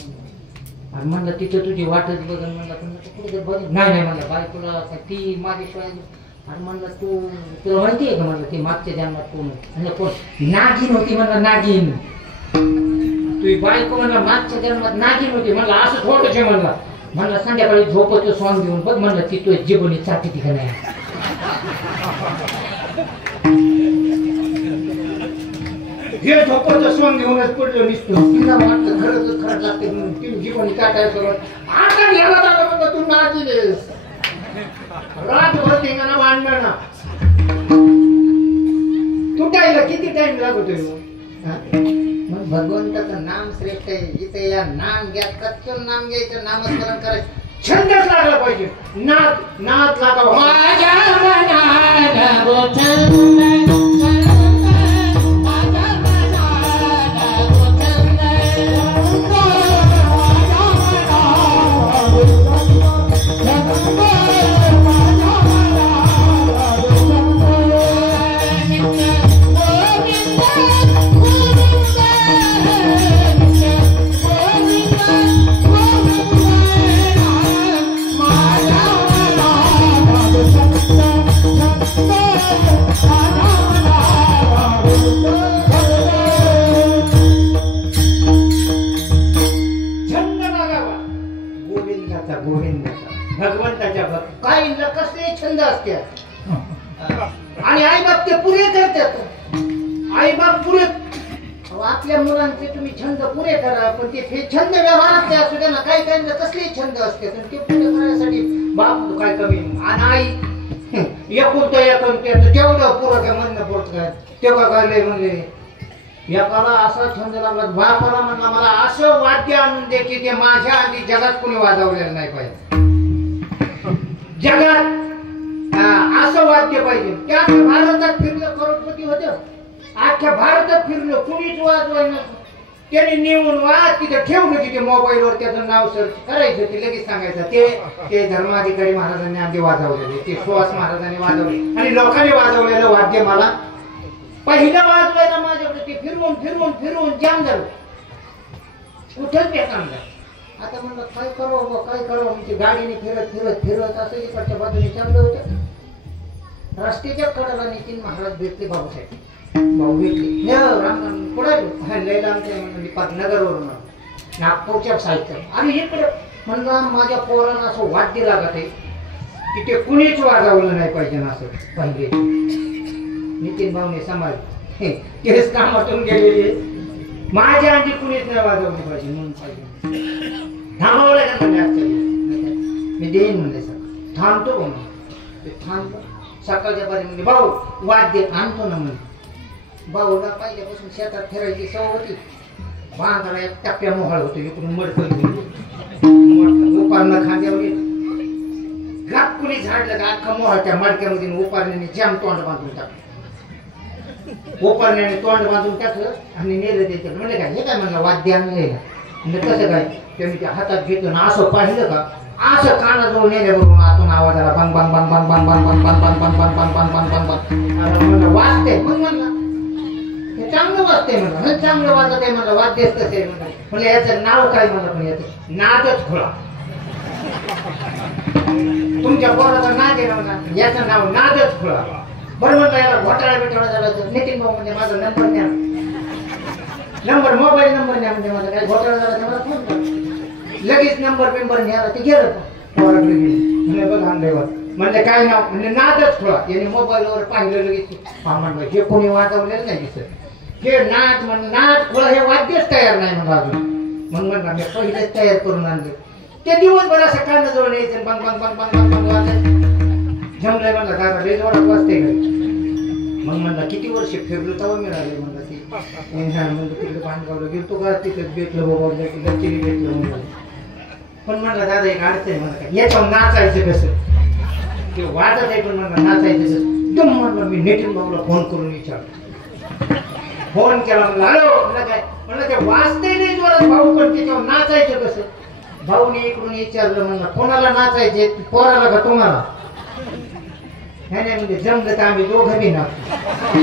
आणि म्हणलं तिथं तुझी वाटच बघन म्हणलं कुठे बघ नाही म्हणलं बायकोला ती माझ्याशिवाय आणि म्हणलं तुला माहिती आहे का म्हणलं ती मागच्या जन्मात कोण म्हणलं कोण नागिन होती म्हणलं नागिन तुझी बायको म्हणलं मागच्या जन्मात नागिन होती म्हणलं असं थोडंच म्हणलं संध्याकाळी झोपचं सॉंग घेऊन बघ म्हणलं ती तुझ्या जीवनी चाटी ठिकाण नाही हे झोपचं सॉंग घेऊनच पडलो निसतो तिला वाटलं खरंच लागते म्हणून ती जीवनी काटाय करून आता घ्यायला झालं म्हणलं तू नागिनेस रातभर ठिकाणा भांडण ना तुटायला किती टाइम लागतोय मग भगवंताचं नाम श्रेष्ठ आहे इथे या नाम घ्या कच्चं नाम घ्यायचं नामस्मरण करायचं छंदच लागला पाहिजे नाद लागावा माझ्या भगवंताच्या भक्त काहींना कसले छंद असतात आणि आई बाप ते पुरे करतात आई बाप पुरे आपल्या मुलांचे तुम्ही छंद पुरे करा पण ते छंद व्यवहारात असू द्या ना काही काहींना कसले छंद असतात ते पुरे करण्यासाठी बाप काय कमी आणि आई एकूण तेवढं पुरं काय म्हणणं पडत काय तेव्हा काय म्हणले एकाला असा छंद लागला बापाला म्हणला मला असं वाद्य आणून दे की ते माझ्या आधी जगात कोणी वाजवलेलं नाही पाहिजे जगात असं वाद्य पाहिजे त्या भारतात फिरलं करोडपती होतं अख्ख्या भारतात फिरलं कुणीच वाजवायला त्याने नेऊन वाद तिथे ठेवलं तिथे मोबाईलवर त्याचं नाव सर्च करायचं ते लगेच सांगायचं ते धर्माधिकारी महाराजांनी आधी वाजवलेले ते सुहास महाराजांनी वाजवले आणि लोकांनी वाजवलेलं वाद्य मला पहिलं वाजवायला माझ्याकडे ते फिरवून फिरवून फिरवून जाम झालं कुठंच ते चांगलं आता म्हणलं काय करावं म्हणजे गाडीने फिरत फिरत फिरत असं इकडच्या बाजूने चाललं होतं रस्त्याच्या कडेला नितीन महाराज भेटले भाऊ भेटले राम कुठे लयला नगरवरून नागपूरच्या साहित्य आणि इकडे म्हणलं माझ्या पोरांना असं वाद्य लागत आहे की ते कुणीच वाजवलं नाही पाहिजे ना असं पहिले नितीन भाऊने समाज तेच कामातून गेलेले माझ्या आधी कुणीच नाही वाजवली पाहिजे म्हणून पाहिजे थांबवलं का मी देईन म्हणले सर थांबतो म्हणून ते थांबतो सकाळच्या बाजू म्हणजे भाऊ वाद्य आणतो ना म्हणजे भाऊला पहिल्यापासून शेतात फिरायची सवय होती बांधाला एक टप्प्या मोहळ होतो इकडून मडकं उपारणं खांद्यावर घात कुणी झाडलं का अख्खा मोहळ त्या मडक्यामध्ये उपारण्याने जाम तोंड बांधून टाकलं उपारण्याने तोंड बांधून टाकलं आणि नेलं त्याच्यात म्हणजे काय हे काय म्हणलं वाद्य आणलंय ना म्हणजे कसं काय ते मी त्या हातात घेतो ना असं पाहिलं का असं कानाजवळ नेल्याबरोबर आतून आवाज आला बंग बंग बंग बंग बंग बंग बंग बंग बंग बंग बंग बंग बंग बंग बंग म्हणलं वाजते मग म्हणलं हे चांगलं वाजते म्हणलं हे चांगलं वाजत आहे म्हणलं वाद्यच कसं आहे म्हणलं याचं नाव काय म्हणलं पण याचं नादच खोळा तुमच्या पोराचं नाद आहे म्हणलं याचं नाव नादच खोळा बरं म्हणलं याला घोटाळा बिटाळा झाला तर नितीन भाऊ म्हणजे माझा नंबर न्या, नंबर मोबाईल नंबर न्या म्हणजे माझा काय घोटाळा झाला तर मला फोन कर. लगेच नंबर बिंबर न्याला ते गेलं पोराकडे गेलं. म्हणजे बघ आणल्यावर म्हणजे काय नाव म्हणजे नादच थोडा याने मोबाईलवर पाहिलं लगेच. हा म्हणलं हे कोणी वाजवलेलं नाही दिसत हे नाच म्हणलं नाच थोडा हे वाद्यच तयार नाही म्हणलं अजून. मग म्हणलं मी पहिलेच तयार करून आणले ते दिवसभर असं कांदा जवळ यायचं बंग बंग बंग बंग बंग बंग वाजायचं. जमलंय म्हणलं दादा लय जोरात वाजते घरी. मग म्हणलं किती वर्ष फिरलो तेव्हा मिळाले म्हणलं ती म्हणलं तिकडे बांधगावला गेलो का तिकडे भेटलं बाबा गच्चीने भेटलं म्हणलं. पण म्हणलं दादा एक अडचण आहे म्हणलं काय याच्यावर नाचायचं कसं ते वाजत आहे पण म्हणलं नाचायचं कसं दम म्हणलं मी नितीन भाऊला फोन करून विचारलो. फोन केला म्हणलं हॅलो म्हणलं काय म्हणलं ते वाजते नाही जोरात भाऊ पण त्याच्यावर नाचायचं कसं. भाऊने इकडून विचारलं म्हणलं कोणाला नाचायचे पोराला का तुम्हाला. नाही म्हणजे जमलं तर आम्ही दोघं बी नाचतो.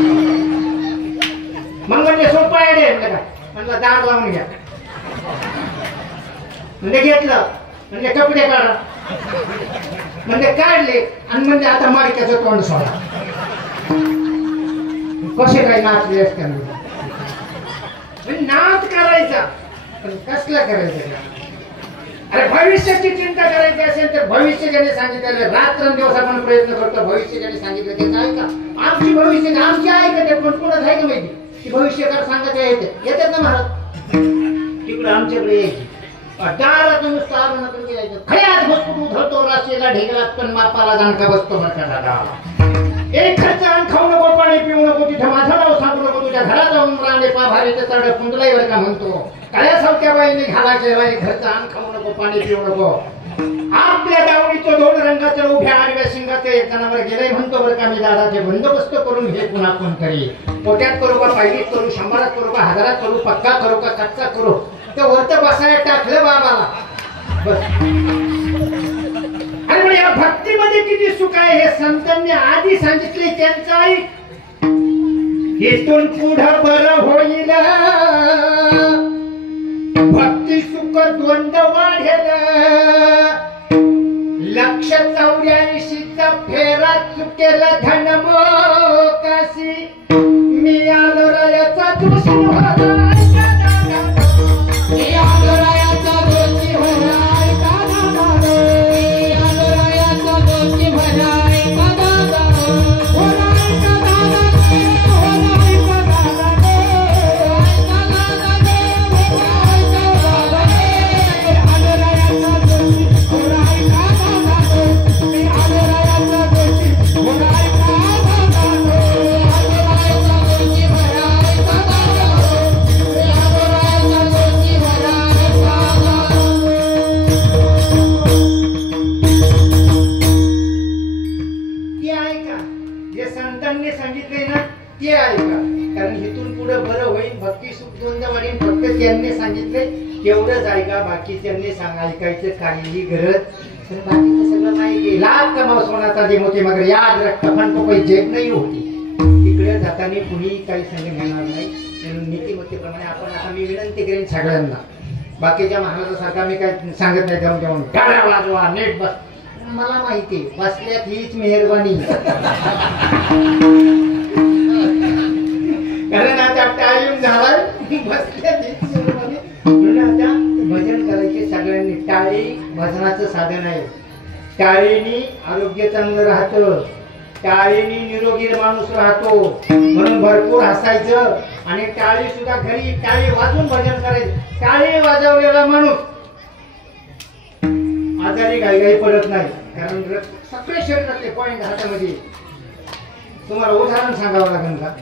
मग म्हणजे सोपं आहे म्हणलं काय म्हणलं दार लावून घ्या म्हणजे घेतलं म्हणजे कपडे काढा म्हणजे काढले आणि म्हणजे आता मालिकाचं तोंड सोडा. कसे काय नाचले असते नाच करायचा पण कसला करायचा. अरे भविष्याची चिंता करायची असेल तर भविष्य ज्याने सांगितलं रात्रंदिवस आपण प्रयत्न करतो भविष्य ज्याने सांगितलं ते काय का आमची भविष्य आमची ऐकत पण पुन्हा आहे का माहिती की भविष्यकार सांगत येतात ना महाराज तिकडे आमच्याकडे यायची दारातून नुसतं आगमनातून गेलायचं खड्यात बसतो उधळतो राशीला ढेकलात पण मापाला जाणका बसतो बरका दादा. एक खर्च आण खाऊ नको पाणी पिऊ नको तिथं माझं नाव सांगू नको तुझ्या घरात जाऊन रांडे पा भारी तर चढ कुंदलाई वर का म्हणतो काळ्या सावक्या बाईने घालायचे बाई घरचं आण खाऊ नको पाणी पिऊ नको. आपल्या दावणीचं दोन रंगाचं उभ्या आडव्या शिंगाचं एक जनावर गेलंय म्हणतो बरं का मी दादाचे बंदोबस्त करून हे पुन्हा कोण करी पोट्यात करू का पायलीत करू शंभरात करू का हजारात करू पक्का करू का कच्चा करू ते वरत बसायला टाकलं बाबाला बस. आणि म्हणजे या भक्तीमध्ये किती सुख आहे हे संतांनी आधी सांगितले त्यांचं ऐक. इथून पुढं बरं होईल भक्ती सुख द्वंद्व वाढेल. लक्ष 84चा फेरा चुकेल धन मोकाशी मी आलो रायाचा दोषी तेवढंच ऐका बाकी त्यांनी ऐकायचं काहीही गरज तर बाकीचं सगळं नाही. लाख कमाव सोनाचा जे मोठे मगर याद रखता पण तो काही जेब नाही होती तिकडे जाताना कुणी काही संग घेणार नाही. नीतिमत्तेप्रमाणे आपण आता मी विनंती करेन सगळ्यांना बाकीच्या महाराजासारखा मी काय सांगत नाही जाऊन जाऊन गाड्या वाजवा नेट बस मला माहिती बसल्यात हीच मेहरबानी. कारण आता टाइम झाला बसल्यात हीच मेहरबानी म्हणून आता भजन करायचे सगळ्यांनी. टाळी भजनाचं साधन आहे. टाळीनी आरोग्य चांगलं राहतं टाळीनी निरोगी माणूस राहतो म्हणून भरपूर हसायचं आणि टाळी सुद्धा घरी टाळी वाजून भजन करायचं. टाळी वाजवलेला माणूस आजारी घाई पडत नाही कारण सगळे शरीरातले पॉइंट हातामध्ये. तुम्हाला उदाहरण सांगावं लागेल का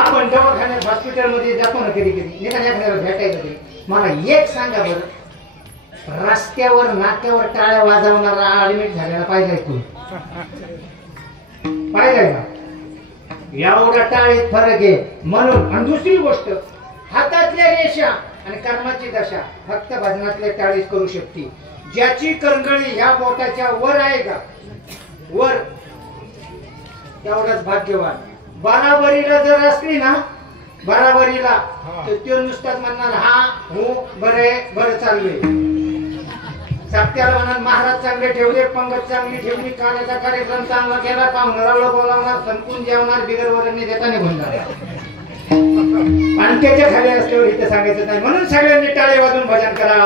आपण दवाखान्यात हॉस्पिटलमध्ये जातो ना कधी कधी एखाद्याला भेटायचं तरी मला एक सांगा बरं रस्त्यावर नाक्यावर टाळ्या वाजवणारा ऍडमिट झालेला पाहिजे तू पाहिजे का एवढा टाळीत फरक आहे म्हणून. आणि दुसरी गोष्ट हातातल्या रेषा आणि कर्माची दशा फक्त भजनातल्या टाळीत करू शकते. ज्याची करंगळी ह्या बोटाच्या वर आहे का वर तेवढाच भाग्यवान. बराबरीला जर असली ना बराबरीला तर तो नुसताच म्हणणार हा हो बरं आहे बरं चाललंय. सप्त्याला म्हणा महाराज चांगले ठेवले, पंगत चांगली ठेवली, कानाचा कार्यक्रम चांगला केला, पाहुणाला बोलावणार, संपून जेवणार, बिगर वगैरे देता निघून जाणार. पाणक्याच्या खाली असल्यावर इथे सांगायचं नाही. म्हणून सगळ्यांनी टाळे वाजून भजन करा.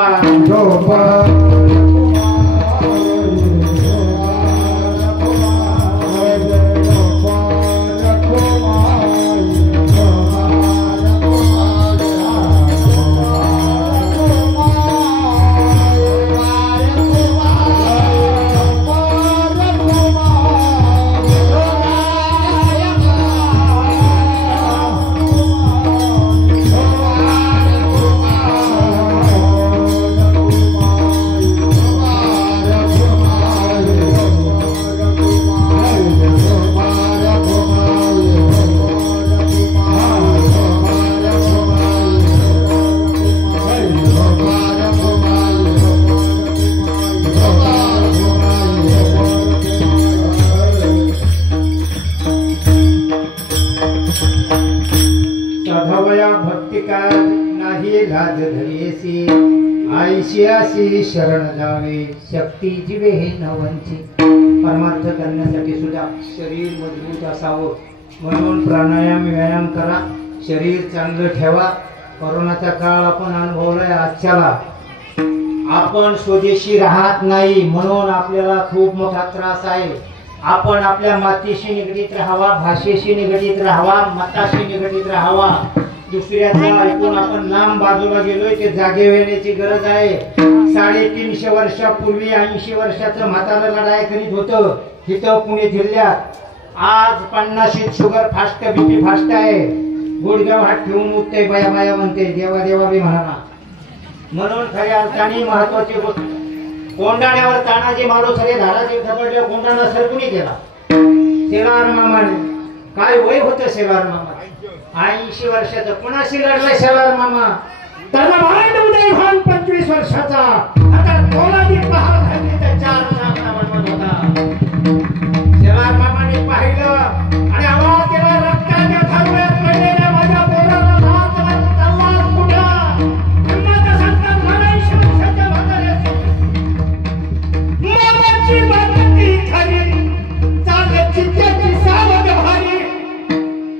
आईशी शरण जावे, शक्ती जीवे हे नवंची. परमार्थ करण्यासाठी सुद्धा शरीर मजबूत असावं, म्हणून प्राणायाम व्यायाम करा, शरीर चांगलं ठेवा. कोरोनाचा काळ आपण अनुभवलाय. आजच्याला आपण स्वदेशी राहत नाही, म्हणून आपल्याला खूप मोठा त्रास आहे. आपण आपल्या मातीशी निगडीत राहावा, भाषेशी निगडीत राहावा, मताशी निगडीत राहावा. दुसऱ्याचं ऐकून आपण लांब बाजूला गेलोय, ते जागे येण्याची गरज आहे. 350 वर्षापूर्वी 80 वर्षाचं म्हातारं लढाई करीत होतं इथं पुणे जिल्ह्यात. आज 50 शुगर फास्ट, बीपी फास्ट आहे. गुडघ्यावर हात ठेवून उठते, बाया बाया म्हणते, देवा देवा बी म्हणा. म्हणून खऱ्या अर्थाने महत्वाची गोष्ट, कोंडाण्यावर तानाजी मालुसरे धाराजी झपडले, कोंडाणा सरकुणी केला शेलार मामाने. काय वय होतं शेलार मामा? 80 वर्षाचं. कुणाशी लढलाय शेलार मामा? त्याला माहिती उदय भान 25 वर्षाचा. आता कोणाची पहार झाली तर 4 वर्षाचा बनवत होता. शेलार मामाने पाहिलं आणि आवाज केला, रक्ताच्या थारोळ्यात पडलेल्या माझ्या पोराला तलवार कुठं? हिम्मत सांगतात मला 80 वर्षाच्या म्हाताऱ्याची. मामाची बातमी खरी, चालत चित्त्याची सावध भारी.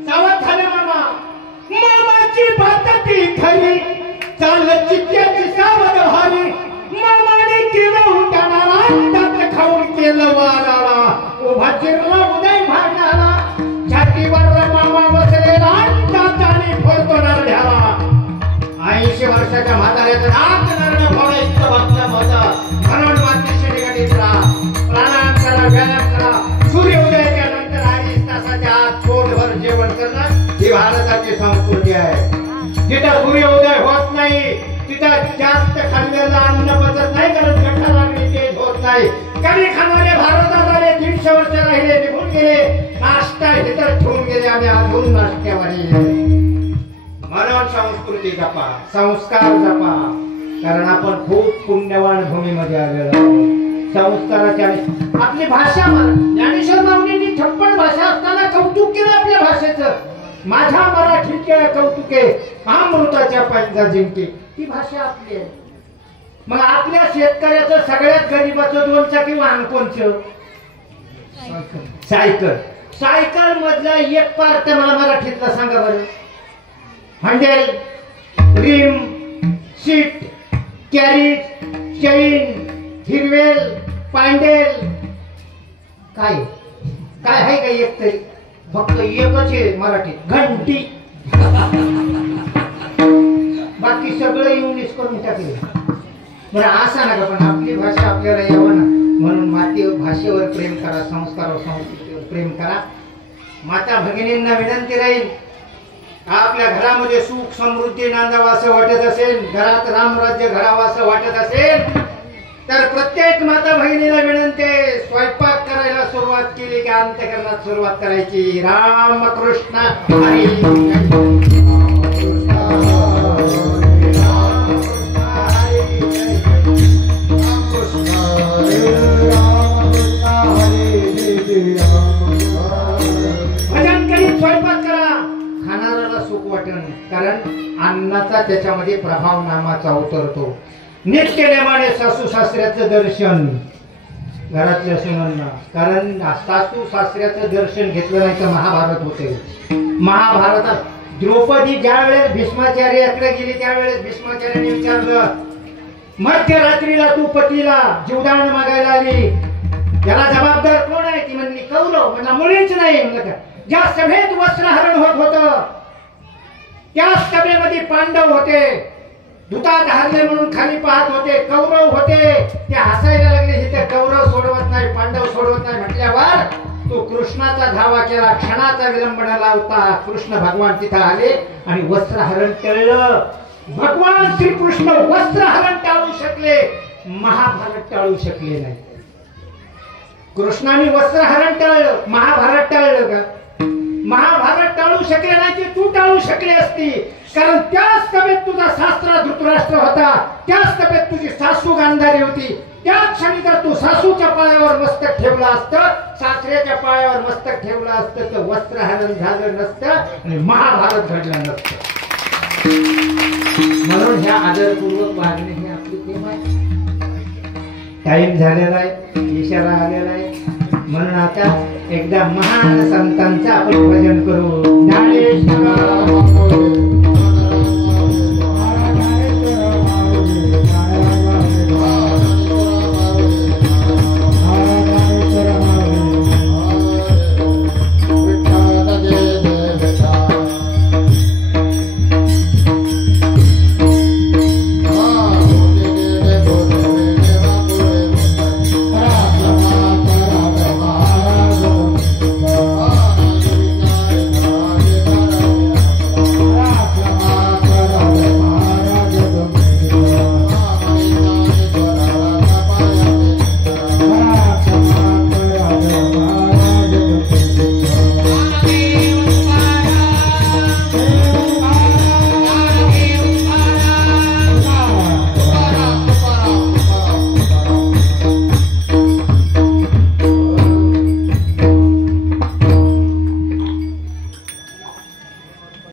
सावध झाले मामा. मामाची बातमी खरी, चालत चित्त्याची सावध भारी. मामाने केलं उठाणारा, त्यात खाऊन केलं वाराला. उभा चिरला उदय भागणारा, छातीवर मामा बसलेला, दाताने फोडतो नरड्याला. 80 वर्षाच्या म्हाताऱ्याचं नाक नरडं फोडायचं भक्त होतं. म्हणून मातीशी निगडीत राहा, प्राणायाम करा, व्यायाम करा. सूर्योदयाच्या नंतर 2.5 तासाच्या आत पोटभर जेवण करणं ही भारताची संस्कृती आहे. जिथं सूर्योदय होत नाही तिथं जास्त खाल्लेलं अन्न पचत नाही, कारण गठ्ठा लागणी तेज होत नाही. कमी खाणारे भारतात आले, 150 वर्ष राहिले, निघून गेले. नाश्ता इथं ठेवून गेले, आम्ही अजून नाश्त्यावर येऊ. म्हणून संस्कृती जपा, संस्कार जपा, कारण आपण खूप पुण्यवान भूमीमध्ये आलेलो आहोत. संस्काराच्या आपली भाषा, ज्ञानेश्वर माऊलींनी 56 भाषा असताना कौतुक केलं आपल्या भाषेचं. माझ्या मराठीचे कौतुके अमृताच्या पंजा जिंके. ती भाषा आपली आहे. मग आपल्या शेतकऱ्याचं सगळ्यात गरीबाचं 2 चाकी वाहन कोणचं? सायकल. सायकल मधला एक पार्ट मला मराठीतला सांगा बरं. हँडल, रिम, सीट, कॅरेज, चैन, हिरवेल, पॅन्डल, काय काय आहे का एक तरी? फक्त एकच आहे मराठीत, घंटी. बाकी सगळं इंग्लिश करून टाकले. बरं असं नका, पण आपली भाषा आपल्याला यावं ना. म्हणून माती भाषेवर प्रेम करा, संस्कारावर संस्कृतीवर प्रेम करा. माता भगिनींना विनंती राहील, आपल्या घरामध्ये सुख समृद्धी नांदावं असं वाटत असेल, घरात रामराज्य घडावं असं वाटत असेल, तर प्रत्येक माता बहिणीला विनंती आहे, स्वयंपाक करायला सुरुवात केली की अंतःकरणात सुरुवात करायची. रामकृष्ण हरी. भजन करीत स्वयंपाक करा, खाणाऱ्याला सुख वाटेल, कारण अन्नाचा त्याच्यामध्ये प्रभाव नामाचा उतरतो. नित्य नेमाने सासू सासऱ्याचं दर्शन घरातल्या सुनांना, कारण सासू सासऱ्याचं दर्शन घेतलं नाही तर महाभारत होते. महाभारतात द्रौपदी ज्या वेळेस भीष्माचार्याकडे गेली त्यावेळेस भीष्माचार्याने विचारलं, मध्यरात्रीला तू पतीला जीवदान मागायला आली, त्याला जबाबदार कोण आहे? ती म्हणली कौरव. म्हणला मुळीच नाही. म्हणलं ज्या सभेत वस्त्रहरण होत होतं त्या सभेमध्ये पांडव होते, दुधात हारले म्हणून खाली पाहत होते, कौरव होते, ते हसायला लागले. हे कौरव सोडवत नाही, पांडव सोडवत नाही म्हटल्यावर तो कृष्णाचा धावा केला, क्षणाचा विलंब न लावता कृष्ण भगवान तिथं आले आणि वस्त्रहरण टळलं. भगवान श्रीकृष्ण वस्त्रहरण टाळू शकले, महाभारत टाळू शकले नाही. कृष्णाने वस्त्रहरण टाळलं, महाभारत टाळलं का? महाभारत टाळू शकले नाही ते तू टाळू शकले असती, कारण त्याच सभेत तुझा सासरा धृतराष्ट्र होता, त्याच सभेत तुझी सासू गांधारी होती. त्या क्षणी जर तू सासूच्या पायावर मस्तक ठेवलं असतं, सासऱ्याच्या पायावर मस्तक ठेवलं असतं तर वस्त्रहरण झालं नसतं आणि महाभारत घडलं नसतं. म्हणून ह्या आदरपूर्वक वागणे हे आपली प्रेम आहे. टाइम झालेला आहे, इशारा आलेला आहे, म्हणून आता एकदा महान संतांचं आपण भजन करू. ज्ञानेश्वर